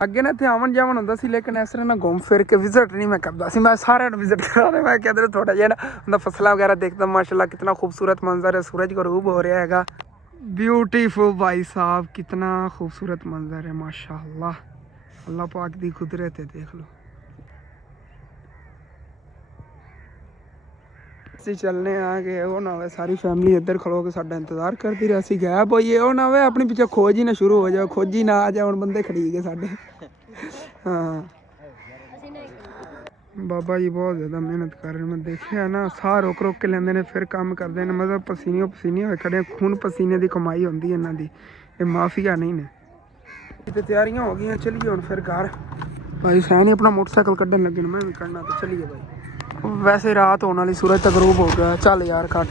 अगे ना इतने आवन जावन होंदा सी, लेकिन इस तरह ना घूम फिर के विजिट नहीं मैं करता सी। मैं सारे विजिट करा, मैं कहते थोड़ा जिहा ना फसलां वगैरह देखता। माशाल्लाह कितना खूबसूरत मंजर है, सूरज गरूब हो रहा हैगा, ब्यूटीफुल भाई साहब, कितना खूबसूरत मंजर है माशाल्लाह। अल्लाह पाक दी कुदरत है, देख लो। ਅਸੀਂ ਚੱਲਨੇ ਆ ਗਏ, ਉਹ ਨਾ ਹੋਵੇ ਸਾਰੀ ਫੈਮਿਲੀ ਇੱਧਰ ਖਲੋ ਕੇ ਸਾਡਾ ਇੰਤਜ਼ਾਰ ਕਰਦੀ ਰਹੀ। ਅਸੀਂ ਗਾਇਬ ਹੋਈਏ, ਉਹ ਨਾ ਹੋਵੇ ਆਪਣੀ ਪਿੱਛੇ ਖੋਜ ਹੀ ਨਾ ਸ਼ੁਰੂ ਹੋ ਜਾਏ, ਖੋਜੀ ਨਾ ਆ ਜਾਏ। ਹੁਣ ਬੰਦੇ ਖੜੀ ਗਏ ਸਾਡੇ। ਹਾਂ ਬਾਬਾ ਜੀ ਬਹੁਤ ਜ਼ਿਆਦਾ ਮਿਹਨਤ ਕਰ ਰਹੇ, ਮੈਂ ਦੇਖਿਆ ਨਾ, ਸਾਹ ਰੋਕ ਕੇ ਲੈਂਦੇ ਨੇ, ਫਿਰ ਕੰਮ ਕਰਦੇ ਨੇ, ਮਤਲਬ ਪਸੀਨੇ ਹੋਏ ਖੜੇ, ਖੂਨ ਪਸੀਨੇ ਦੀ ਕਮਾਈ ਹੁੰਦੀ ਇਹਨਾਂ ਦੀ। ਇਹ ਮਾਫੀਆ ਨਹੀਂ ਨੇ। ਤੇ ਤਿਆਰੀਆਂ ਹੋ ਗਈਆਂ, ਚਲੀਏ ਹੁਣ ਫਿਰ ਘਰ। ਭਾਈ ਸੈਨ ਹੀ ਆਪਣਾ ਮੋਟਰਸਾਈਕਲ ਕੱਢਣ ਲੱਗੇ ਨੇ, ਮੈਂ ਵੀ ਕੱਢਣਾ, ਤੇ ਚਲੀਏ ਭਾਈ। वैसे रात होने वाली, सूरज तक गरूब हो गया। चल यार कट।